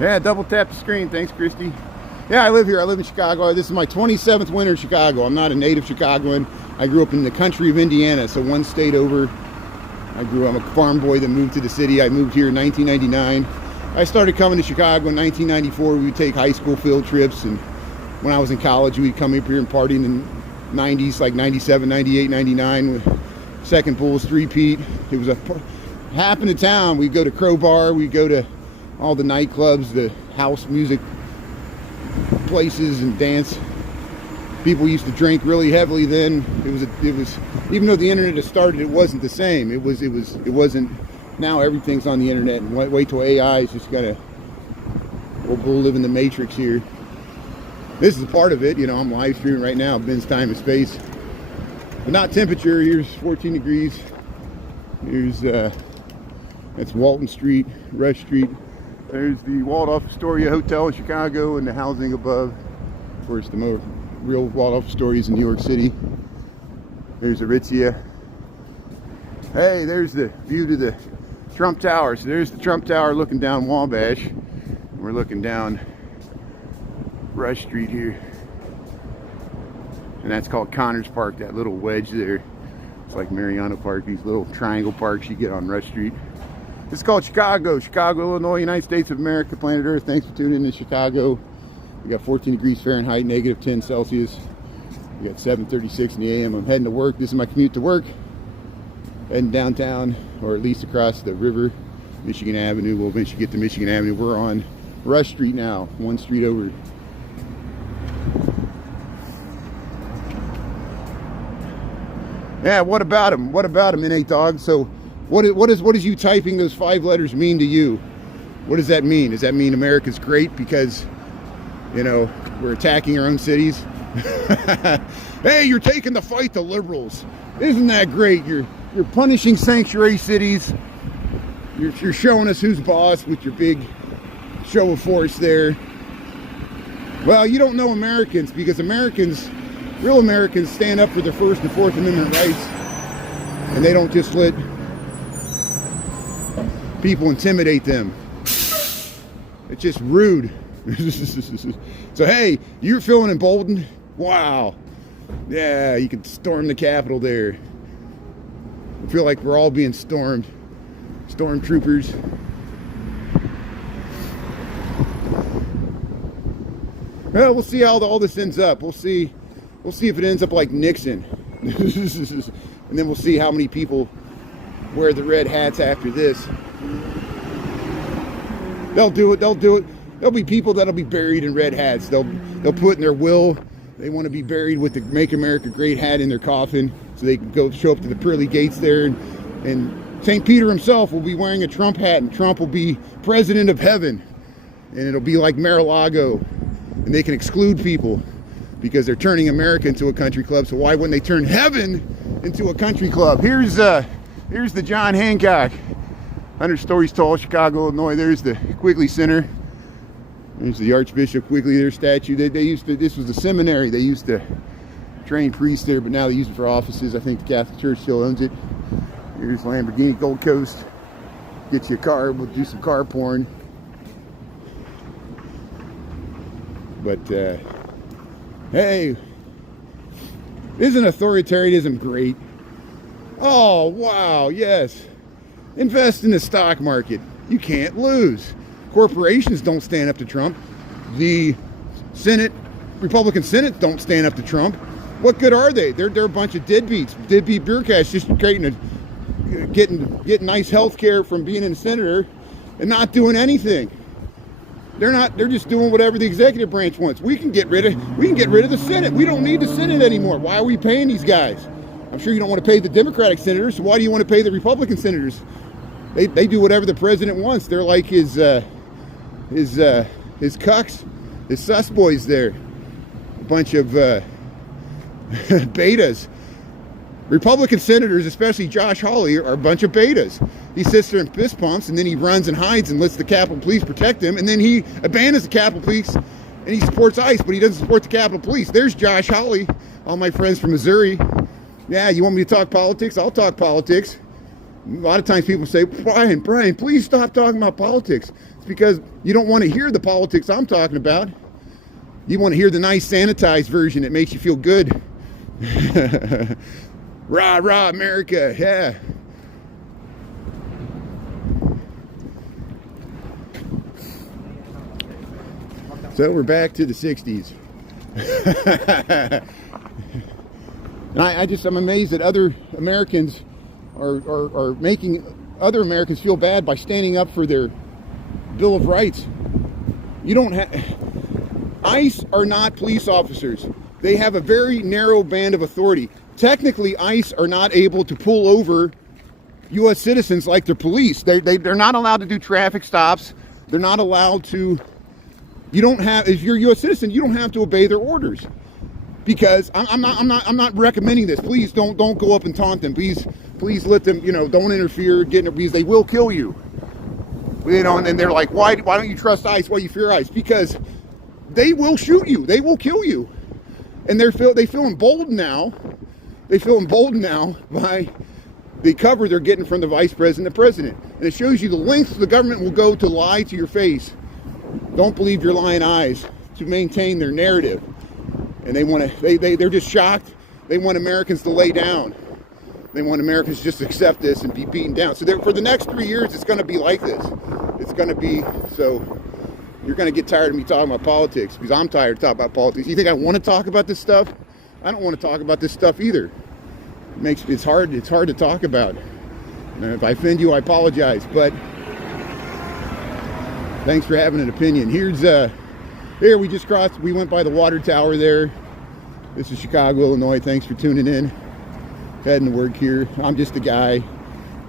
Yeah, double tap the screen. Thanks, Christy. Yeah, I live here. I live in Chicago. This is my 27th winter in Chicago. I'm not a native Chicagoan. I grew up in the country of Indiana, so one state over. I'm a farm boy that moved to the city. I moved here in 1999. I started coming to Chicago in 1994. We would take high school field trips, and when I was in college, we'd come up here and party in the 90s, like 97, 98, 99 with Second Bulls, 3-peat. It was a happen to town. We go to Crowbar, we go to all the nightclubs, the house music places and dance. People used to drink really heavily then. It was even though the internet had started, it wasn't the same. It wasn't. Now everything's on the internet, and wait till AI is just gonna. We'll live in the matrix here. This is a part of it. You know, I'm live streaming right now. Ben's Time and Space, but not temperature. Here's 14 degrees. Here's that's Walton Street, Rush Street. There's the Waldorf Astoria Hotel in Chicago and the housing above. Of course, the real Waldorf Astoria is in New York City. There's Aritzia. Hey, there's the view to the Trump Tower. So there's the Trump Tower looking down Wabash. We're looking down Rush Street here. And that's called Connors Park, that little wedge there. It's like Mariana Park, these little triangle parks you get on Rush Street. It's called Chicago, Illinois, United States of America, planet Earth. Thanks for tuning in to Chicago. We got 14 degrees Fahrenheit, negative 10 Celsius. We got 7:36 in the AM. I'm heading to work. This is my commute to work. Heading downtown, or at least across the river, Michigan Avenue. We'll eventually get to Michigan Avenue. We're on Rush Street now, one street over. Yeah, what about him? What about him, N8 Dog? So, what is you typing those 5 letters mean to you? What does that mean? Does that mean America's great because, you know, we're attacking our own cities? Hey, you're taking the fight to liberals. Isn't that great? You're punishing sanctuary cities. You're showing us who's boss with your big show of force there. Well, you don't know Americans, because real Americans stand up for their First and Fourth Amendment rights, and they don't just let people intimidate them. It's just rude. So hey, you're feeling emboldened? Wow. Yeah, you can storm the Capitol there. I feel like we're all being stormed. Stormtroopers. Well, we'll see how all this ends up. We'll see if it ends up like Nixon. And then we'll see how many people wear the red hats after this. They'll do it. There'll be people that'll be buried in red hats. They'll put in their will they want to be buried with the Make America Great hat in their coffin, so they can go show up to the pearly gates there, and St. Peter himself will be wearing a Trump hat, and Trump will be president of heaven, and it'll be like Mar-a-Lago, and they can exclude people because they're turning America into a country club. So why wouldn't they turn heaven into a country club? Here's the John Hancock, 100 stories tall, Chicago, Illinois. There's the Quigley Center. There's the Archbishop Quigley, their statue. They used to, this was a seminary. They used to train priests there, but now they use it for offices. I think the Catholic Church still owns it. Here's Lamborghini Gold Coast. Get you a car, we'll do some car porn. But, hey, isn't authoritarianism great? Oh, wow, yes. Invest in the stock market. You can't lose. Corporations don't stand up to Trump. The Senate, Republican Senate don't stand up to Trump. What good are they? They're a bunch of deadbeats, deadbeat bureaucrats, just getting nice health care from being a senator and not doing anything. They're just doing whatever the executive branch wants. We can get rid of the Senate. We don't need the Senate anymore. Why are we paying these guys? I'm sure you don't want to pay the Democratic senators, so why do you want to pay the Republican senators? They do whatever the president wants. They're like his cucks, his sus boys there. A bunch of betas. Republican senators, especially Josh Hawley, are a bunch of betas. He sits there and fist pumps, and then he runs and hides and lets the Capitol Police protect him, and then he abandons the Capitol Police, and he supports ICE, but he doesn't support the Capitol Police. There's Josh Hawley, all my friends from Missouri. Yeah, you want me to talk politics? I'll talk politics. A lot of times people say, Brian, please stop talking about politics. It's because you don't want to hear the politics I'm talking about. You want to hear the nice sanitized version that makes you feel good. Rah, rah, America, yeah. So we're back to the 60s. And I'm amazed that other Americans are making other Americans feel bad by standing up for their Bill of Rights. You don't have... ICE are not police officers. They have a very narrow band of authority. Technically, ICE are not able to pull over U.S. citizens like they're police. They're not allowed to do traffic stops. They're not allowed to... You don't have... If you're a U.S. citizen, you don't have to obey their orders. Because I'm not recommending this. Please don't go up and taunt them. Please let them, don't interfere, because they will kill you. And they're like, why don't you trust ICE? Why do you fear ICE? Because they will shoot you. They will kill you. And they feel emboldened now. They feel emboldened now by the cover they're getting from the vice president and the president. And it shows you the lengths the government will go to lie to your face. Don't believe your lying eyes, to maintain their narrative. And they're just shocked. They want Americans to lay down. They want Americans to just accept this and be beaten down. So for the next 3 years, it's going to be like this. It's going to be, so you're going to get tired of me talking about politics, because I'm tired of talking about politics. You think I want to talk about this stuff? I don't want to talk about this stuff either. It's hard to talk about. And if I offend you, I apologize. But thanks for having an opinion. Here we just crossed, we went by the water tower there. This is Chicago, Illinois. Thanks for tuning in. Heading to work here. I'm just a guy.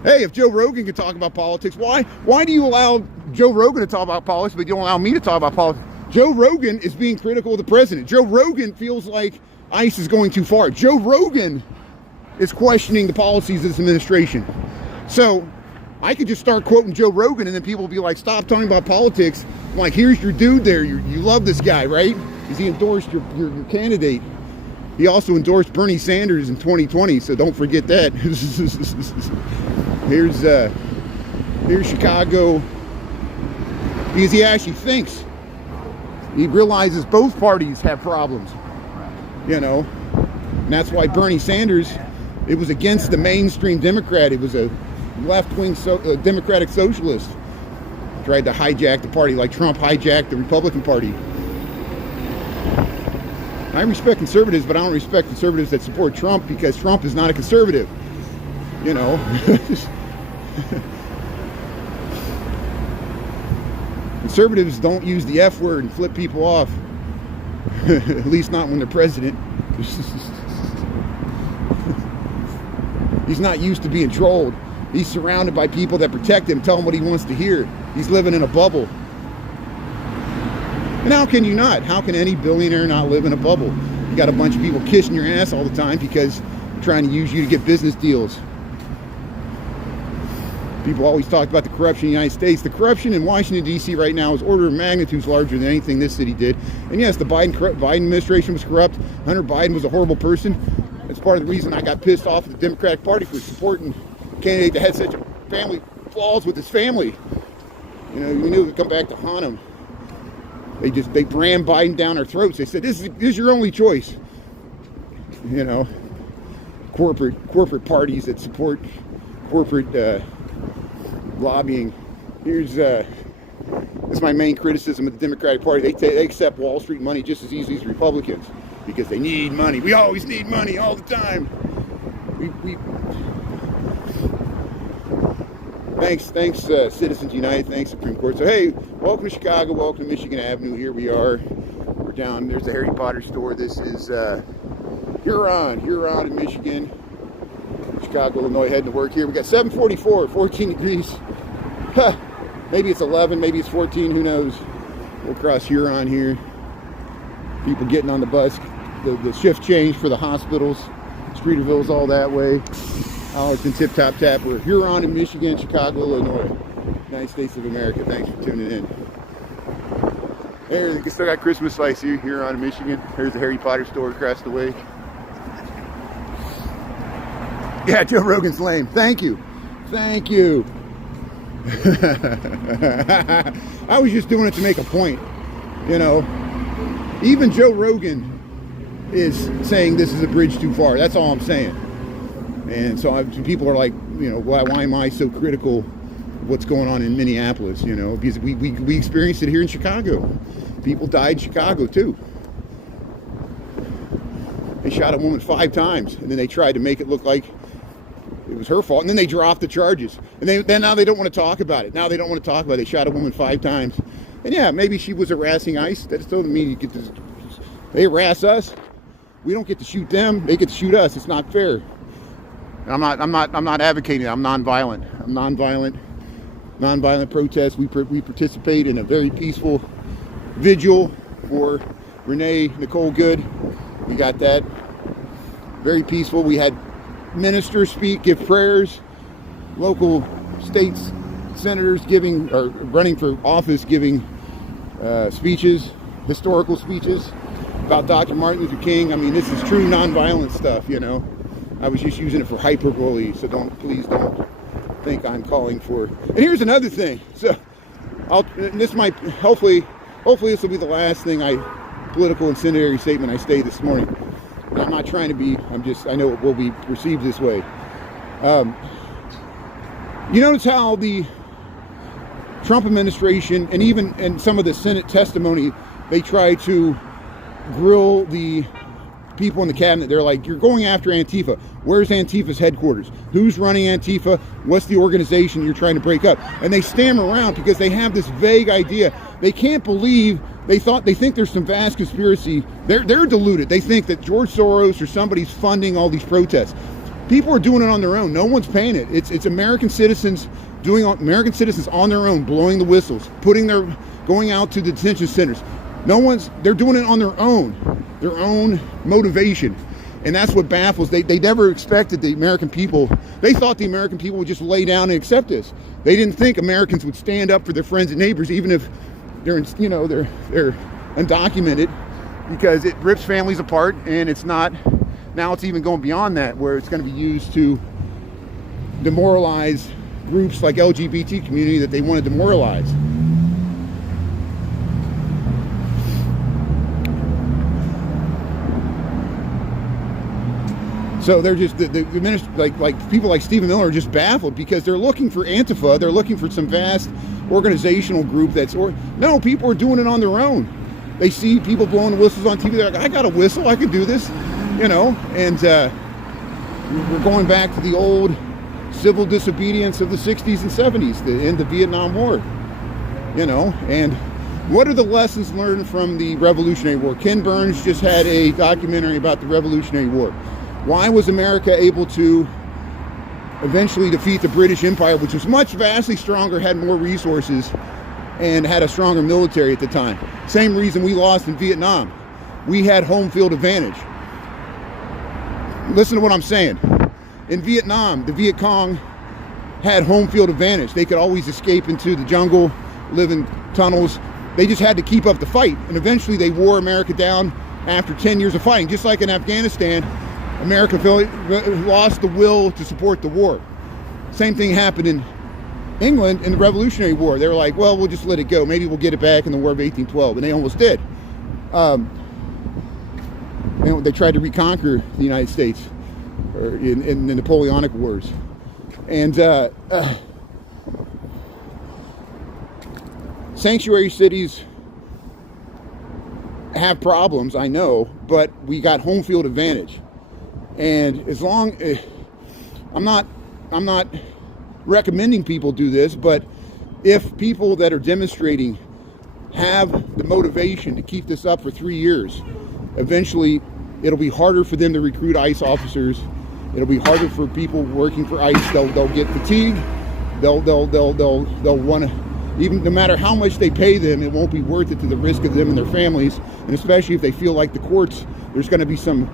Hey, if Joe Rogan can talk about politics, why do you allow Joe Rogan to talk about politics, but you don't allow me to talk about politics? Joe Rogan is being critical of the president. Joe Rogan feels like ICE is going too far. Joe Rogan is questioning the policies of this administration. So I could just start quoting Joe Rogan, and then people will be like, stop talking about politics. I'm like, here's your dude there. You love this guy, right? Because he endorsed your candidate. He also endorsed Bernie Sanders in 2020, so don't forget that. Here's Chicago. Because he actually thinks. He realizes both parties have problems. And that's why Bernie Sanders, it was against the mainstream Democrat. It was a left-wing democratic socialist. Tried to hijack the party like Trump hijacked the Republican Party. I respect conservatives, but I don't respect conservatives that support Trump, because Trump is not a conservative. Conservatives don't use the F word and flip people off. At least not when they're president. He's not used to being trolled. He's surrounded by people that protect him, tell him what he wants to hear. He's living in a bubble. And how can you not? How can any billionaire not live in a bubble? You got a bunch of people kissing your ass all the time because they're trying to use you to get business deals. People always talk about the corruption in the United States. The corruption in Washington, D.C. right now is order of magnitudes larger than anything this city did. And yes, the Biden administration was corrupt. Hunter Biden was a horrible person. That's part of the reason I got pissed off at the Democratic Party for supporting a candidate that had such a family flaws with his family. We knew it would come back to haunt him. They rammed Biden down our throats. They said, this is your only choice. Corporate parties that support corporate lobbying. This is my main criticism of the Democratic Party. They accept Wall Street money just as easily as Republicans because they need money. We always need money all the time. Thanks, Citizens United. Thanks, Supreme Court. So, hey, welcome to Chicago. Welcome to Michigan Avenue. Here we are. We're down. There's the Harry Potter store. This is Huron in Michigan. Chicago, Illinois, heading to work here. We got 7:44, 14 degrees. Maybe it's 11, maybe it's 14, who knows. We'll cross Huron here. People getting on the bus. The shift change for the hospitals. Streeterville's all that way. Allerton, Tip Top Tap. We're Huron in Michigan, Chicago, Illinois. United States of America. Thanks for tuning in. There, we still got Christmas lights here, Huron in Michigan. There's the Harry Potter store across the way. Yeah, Joe Rogan's lame. Thank you. I was just doing it to make a point. Even Joe Rogan is saying this is a bridge too far. That's all I'm saying. And so people are like, why am I so critical of what's going on in Minneapolis? Because we experienced it here in Chicago. People died in Chicago too. They shot a woman 5 times, and then they tried to make it look like it was her fault. And then they dropped the charges. And then now they don't want to talk about it. Now they don't want to talk about it. They shot a woman 5 times. And yeah, maybe she was harassing ICE. That doesn't mean you get to, they harass us. We don't get to shoot them. They get to shoot us. It's not fair. I'm not advocating it. I'm nonviolent. I'm nonviolent protest. We participate in a very peaceful vigil for Renee Nicole Good. We got that. Very peaceful. We had ministers speak, give prayers, local states, senators running for office giving speeches, historical speeches about Dr. Martin Luther King. I mean, this is true nonviolent stuff, you know. I was just using it for hyperbole, so please don't think I'm calling for. And here's another thing. So, this might hopefully this will be the last political incendiary statement I say this morning. I'm not trying to be. I know it will be perceived this way. You notice how the Trump administration and some of the Senate testimony, they try to grill the people in the cabinet. They're like, you're going after Antifa. Where's Antifa's headquarters? Who's running Antifa? What's the organization you're trying to break up? And they stammer around because they have this vague idea. They can't believe, they think there's some vast conspiracy. They're deluded. They think that George Soros or somebody's funding all these protests. People are doing it on their own. No one's paying it. It's American citizens on their own, blowing the whistles, going out to the detention centers. They're doing it on their own motivation. And that's what baffles. They never expected the American people. They thought the American people would just lay down and accept this. They didn't think Americans would stand up for their friends and neighbors, even if they're undocumented, because it rips families apart. And it's not, now it's even going beyond that, where it's going to be used to demoralize groups like LGBT community that they want to demoralize. So they're just like people like Stephen Miller are just baffled because they're looking for Antifa. They're looking for some vast organizational group no, people are doing it on their own. They see people blowing whistles on TV. They're like, I got a whistle. I can do this, you know. And we're going back to the old civil disobedience of the 60s and 70s, the end of the Vietnam War, you know. And what are the lessons learned from the Revolutionary War? Ken Burns just had a documentary about the Revolutionary War. Why was America able to eventually defeat the British Empire, which was vastly stronger, had more resources, and had a stronger military at the time? Same reason we lost in Vietnam. We had home field advantage. Listen to what I'm saying. In Vietnam, the Viet Cong had home field advantage. They could always escape into the jungle, live in tunnels. They just had to keep up the fight. And eventually they wore America down after 10 years of fighting. Just like in Afghanistan, America lost the will to support the war. Same thing happened in England in the Revolutionary War. They were like, well, we'll just let it go. Maybe we'll get it back in the War of 1812. And they almost did. They tried to reconquer the United States in the Napoleonic Wars. And sanctuary cities have problems, I know, but we got home field advantage. And as long, I'm not recommending people do this, but if people that are demonstrating have the motivation to keep this up for 3 years, eventually it'll be harder for them to recruit ICE officers. It'll be harder for people working for ICE. They'll get fatigued. They'll want to, even no matter how much they pay them, it won't be worth it to the risk of them and their families. And especially if they feel like the courts, there's going to be some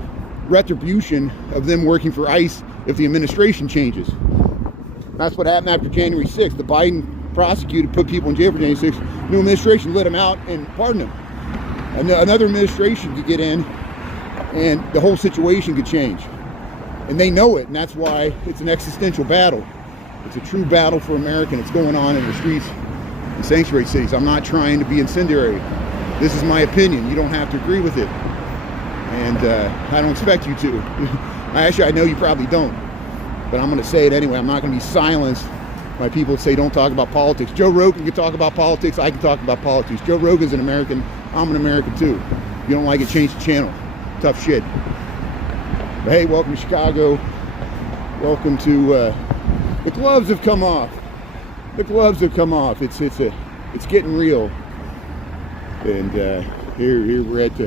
retribution of them working for ICE if the administration changes. That's what happened after January 6th. The Biden prosecutor put people in jail for January 6th. New administration let them out and pardoned them. Another administration could get in and the whole situation could change. And they know it, and that's why it's an existential battle. It's a true battle for America, and it's going on in the streets and sanctuary cities. I'm not trying to be incendiary. This is my opinion. You don't have to agree with it. And I don't expect you to. Actually, I know you probably don't. But I'm going to say it anyway. I'm not going to be silenced by people that say don't talk about politics. Joe Rogan can talk about politics. I can talk about politics. Joe Rogan's an American. I'm an American too. If you don't like it, change the channel. Tough shit. But hey, welcome to Chicago. Welcome to, the gloves have come off. The gloves have come off. It's getting real. And here we're at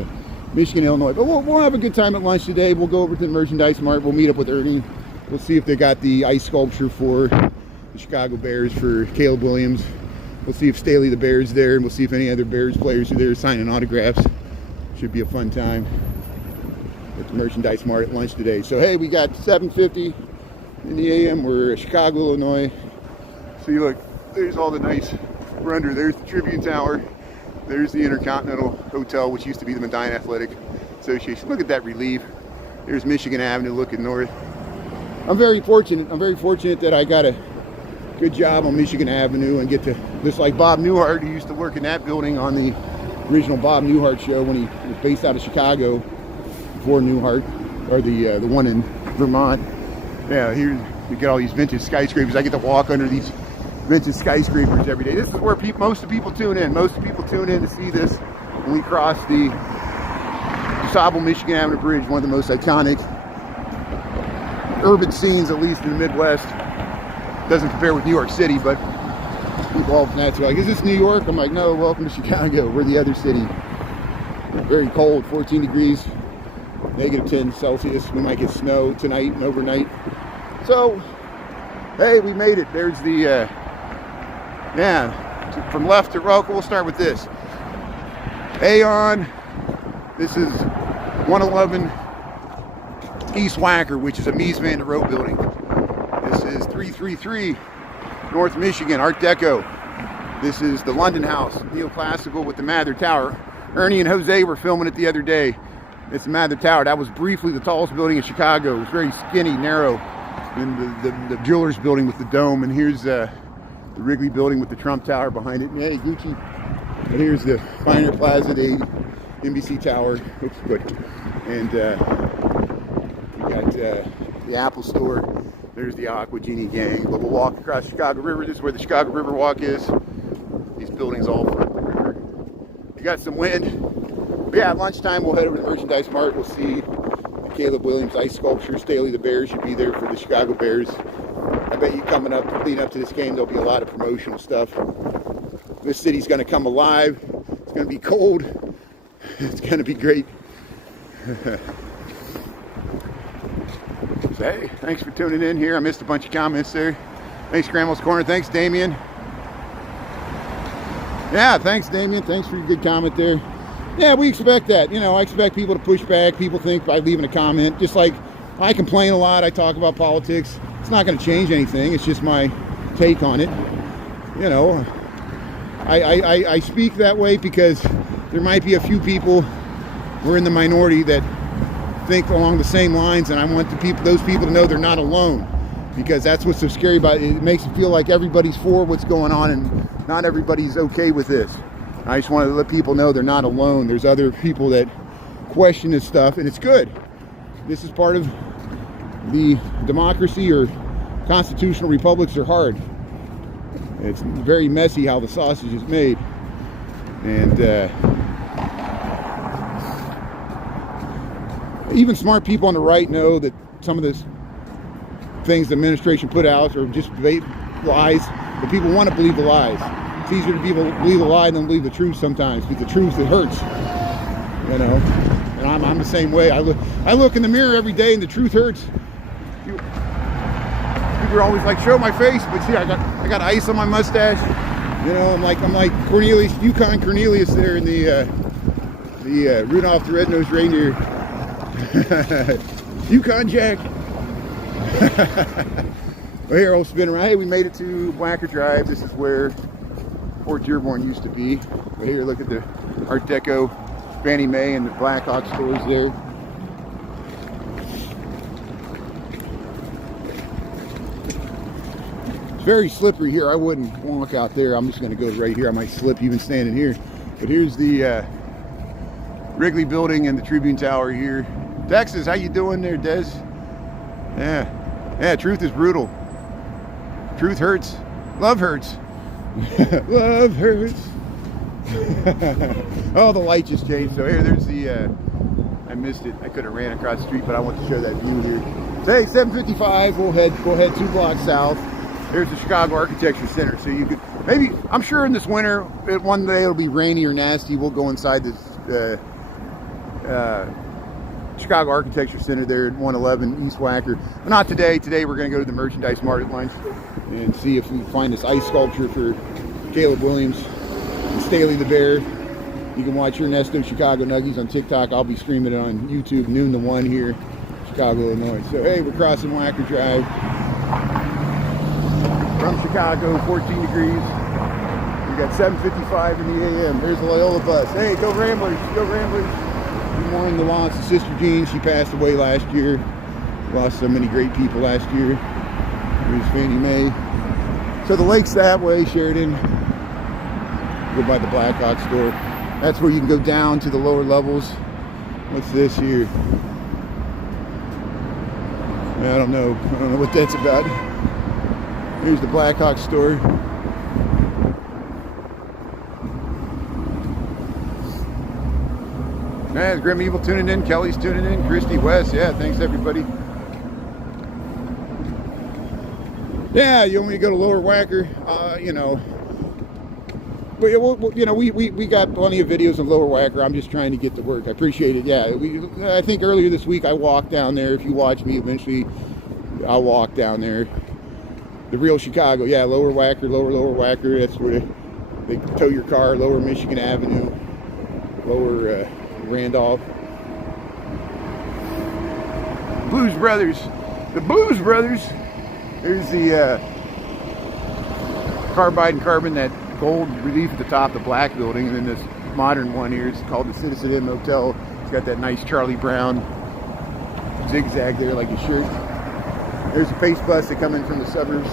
Michigan, Illinois. But we'll have a good time at lunch today. We'll go over to the Merchandise Mart. We'll meet up with Ernie. We'll see if they got the ice sculpture for the Chicago Bears for Caleb Williams. We'll see if Staley the Bear's there, and we'll see if any other Bears players are there signing autographs. Should be a fun time at the Merchandise Mart at lunch today. So hey, we got 7:50 in the AM. We're at Chicago, Illinois. See, look, there's all the nice render. There's the Tribune Tower. There's the Intercontinental Hotel, which used to be the Medina Athletic Association. Look at that relief. There's Michigan Avenue looking north. I'm very fortunate. I'm very fortunate that I got a good job on Michigan Avenue and get to, just like Bob Newhart, who used to work in that building on the original Bob Newhart show when he was based out of Chicago before Newhart, or the one in Vermont. Yeah, here you get all these vintage skyscrapers. I get to walk under these vintage skyscrapers every day. This is where most of the people tune in. Most of the people tune in to see this when we cross the DuSable Michigan Avenue Bridge, one of the most iconic urban scenes, at least in the Midwest. Doesn't compare with New York City, but people all that's like, is this New York? I'm like, no, welcome to Chicago. We're the other city. Very cold, 14 degrees, -10 Celsius. We might get snow tonight and overnight. So, hey, we made it. There's the, from left to right. We'll start with this. Aeon. This is 111 East Wacker, which is a Mies van der Rohe building. This is 333 North Michigan, Art Deco. This is the London House, neoclassical with the Mather Tower. Ernie and Jose were filming it the other day. It's the Mather Tower. That was briefly the tallest building in Chicago. It was very skinny, narrow. And the Jewelers building with the dome. And here's the Wrigley building with the Trump Tower behind it. And hey, Gucci. And here's the Pioneer Plaza, the NBC Tower. Oops, good. And we got the Apple Store. There's the Aqua Genie gang. But we'll walk across the Chicago River. This is where the Chicago River Walk is. These buildings all front the river. You got some wind. But yeah, at lunchtime we'll head over to the Merchandise Mart. We'll see the Caleb Williams ice sculpture. Staley the Bear should be there for the Chicago Bears. I bet you coming up, leading up to this game, there'll be a lot of promotional stuff. This city's going to come alive. It's going to be cold. It's going to be great. So, hey, thanks for tuning in here. I missed a bunch of comments there. Thanks, Scrambles Corner. Thanks, Damien. Yeah, thanks, Damien. Thanks for your good comment there. Yeah, we expect that. You know, I expect people to push back. People think by leaving a comment. Just like I complain a lot. I talk about politics. It's not going to change anything. It's just my take on it. You know, I speak that way because there might be a few people, we're in the minority, that think along the same lines, and I want those people to know they're not alone, because that's what's so scary about it. It makes it feel like everybody's for what's going on and not everybody's okay with this. I just want to let people know they're not alone. There's other people that question this stuff, and it's good. This is part of the democracy, or constitutional republics are hard. It's very messy how the sausage is made. And even smart people on the right know that some of the things the administration put out are just lies, but people want to believe the lies. It's easier to believe the lie than believe the truth sometimes, because the truth, it hurts. You know, and I'm the same way. I look in the mirror every day and the truth hurts. People are always like, show my face, but see, I got ice on my mustache. You know, I'm like Cornelius, Yukon Cornelius there in the Rudolph the Red-Nosed Reindeer. Yukon Jack. Well, here I'll spin around. Hey, we made it to Wacker Drive. This is where Fort Dearborn used to be. But here, look at the Art Deco Fannie Mae and the Blackhawk stores there. It's very slippery here. I wouldn't walk out there. I'm just going to go right here. I might slip even standing here. But here's the Wrigley building and the Tribune Tower here. Texas, how you doing there, Des? Yeah, truth is brutal. Truth hurts. Love hurts. Love hurts. Oh, the light just changed. So here, there's the, I missed it. I could have ran across the street, but I want to show that view here. Say 7:55. We'll head 2 blocks south. There's the Chicago Architecture Center. So you could maybe, I'm sure in this winter, one day it'll be rainy or nasty. We'll go inside this Chicago Architecture Center there at 111 East Wacker. But not today. Today we're going to go to the Merchandise Mart at lunch and see if we can find this ice sculpture for Caleb Williams and Staley the Bear. You can watch Ernesto Chicago Nuggies on TikTok. I'll be streaming it on YouTube noon to 1 here, Chicago, Illinois. So hey, we're crossing Wacker Drive from Chicago, 14 degrees. We got 7:55 in the AM. There's the Loyola bus. Hey, go Ramblers, go Ramblers. We mourn the loss of Sister Jean. She passed away last year. We lost so many great people last year. Here's Fannie Mae. So the lake's that way, Sheridan. Go by the Blackhawk store. That's where you can go down to the lower levels. What's this here? I don't know what that's about. Here's the Blackhawk store. Yeah, Grim Evil tuning in, Kelly's tuning in, Christy West. Yeah, thanks everybody. Yeah, you want me to go to Lower Wacker? You know. But, you know, we got plenty of videos of Lower Wacker. I'm just trying to get to work. I appreciate it. Yeah, I think earlier this week I walked down there. If you watch me, eventually I'll walk down there. The real Chicago. Yeah, Lower Wacker, Lower Wacker. That's where they tow your car. Lower Michigan Avenue. Lower Randolph. Blues Brothers. The Blues Brothers. There's the carbide and carbon, that gold relief at the top, the black building, and then this modern one here is called the Citizen Inn Motel. It's got that nice Charlie Brown zigzag there like a shirt. There's a pace bus that come in from the suburbs.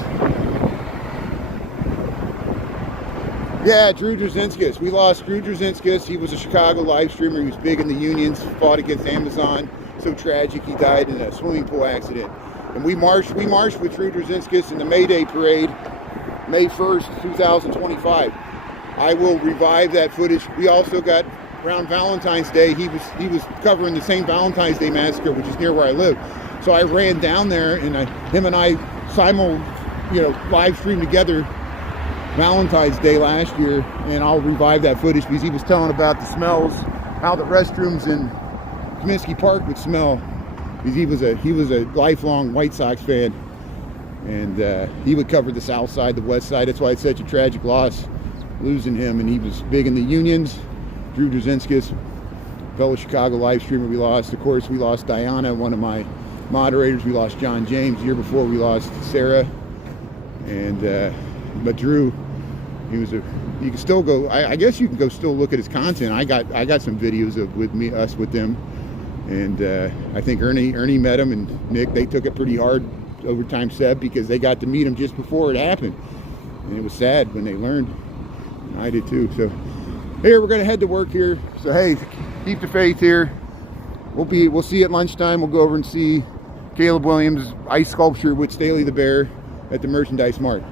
Yeah, Drew Drzezinskis. We lost Drew Drzezinskis. He was a Chicago live streamer. He was big in the unions, fought against Amazon. So tragic, he died in a swimming pool accident. And we marched with Drew Drzezinskis in the May Day parade, May 1st, 2025. I will revive that footage. We also got around Valentine's Day. He was covering the same Valentine's Day massacre, which is near where I live. So I ran down there, and him and I live streamed together Valentine's Day last year, and I'll revive that footage because he was telling about the smells, how the restrooms in Comiskey Park would smell. Because he was a lifelong White Sox fan. And he would cover the south side, the west side. That's why it's such a tragic loss, losing him. And he was big in the unions. Drew Drzezinskis, fellow Chicago live streamer, we lost. Of course, we lost Diana, one of my moderators. We lost John James. The year before, we lost Sarah. And but Drew, you can still go. I guess you can go still look at his content. I got some videos of us with them. And I think Ernie met him, and Nick, they took it pretty hard, Overtime Seb, because they got to meet him just before it happened. And it was sad when they learned. I did too. So here, we're going to head to work here. So hey, keep the faith here. We'll see you at lunchtime. We'll go over and see Caleb Williams' ice sculpture with Staley the Bear at the Merchandise Mart.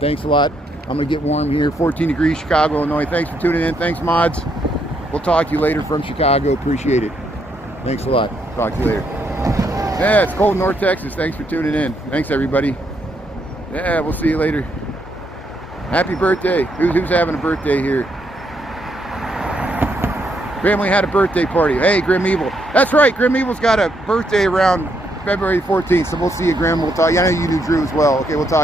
Thanks a lot. I'm going to get warm here. 14 degrees, Chicago, Illinois. Thanks for tuning in. Thanks, mods. We'll talk to you later from Chicago. Appreciate it. Thanks a lot. Talk to you later. Yeah, it's cold in North Texas. Thanks for tuning in. Thanks, everybody. Yeah, we'll see you later. Happy birthday. Who's having a birthday here? Family had a birthday party. Hey, Grim Evil. That's right. Grim Evil's got a birthday around February 14th. So we'll see you, Grim. We'll talk. Yeah, I know you knew Drew as well. Okay, we'll talk.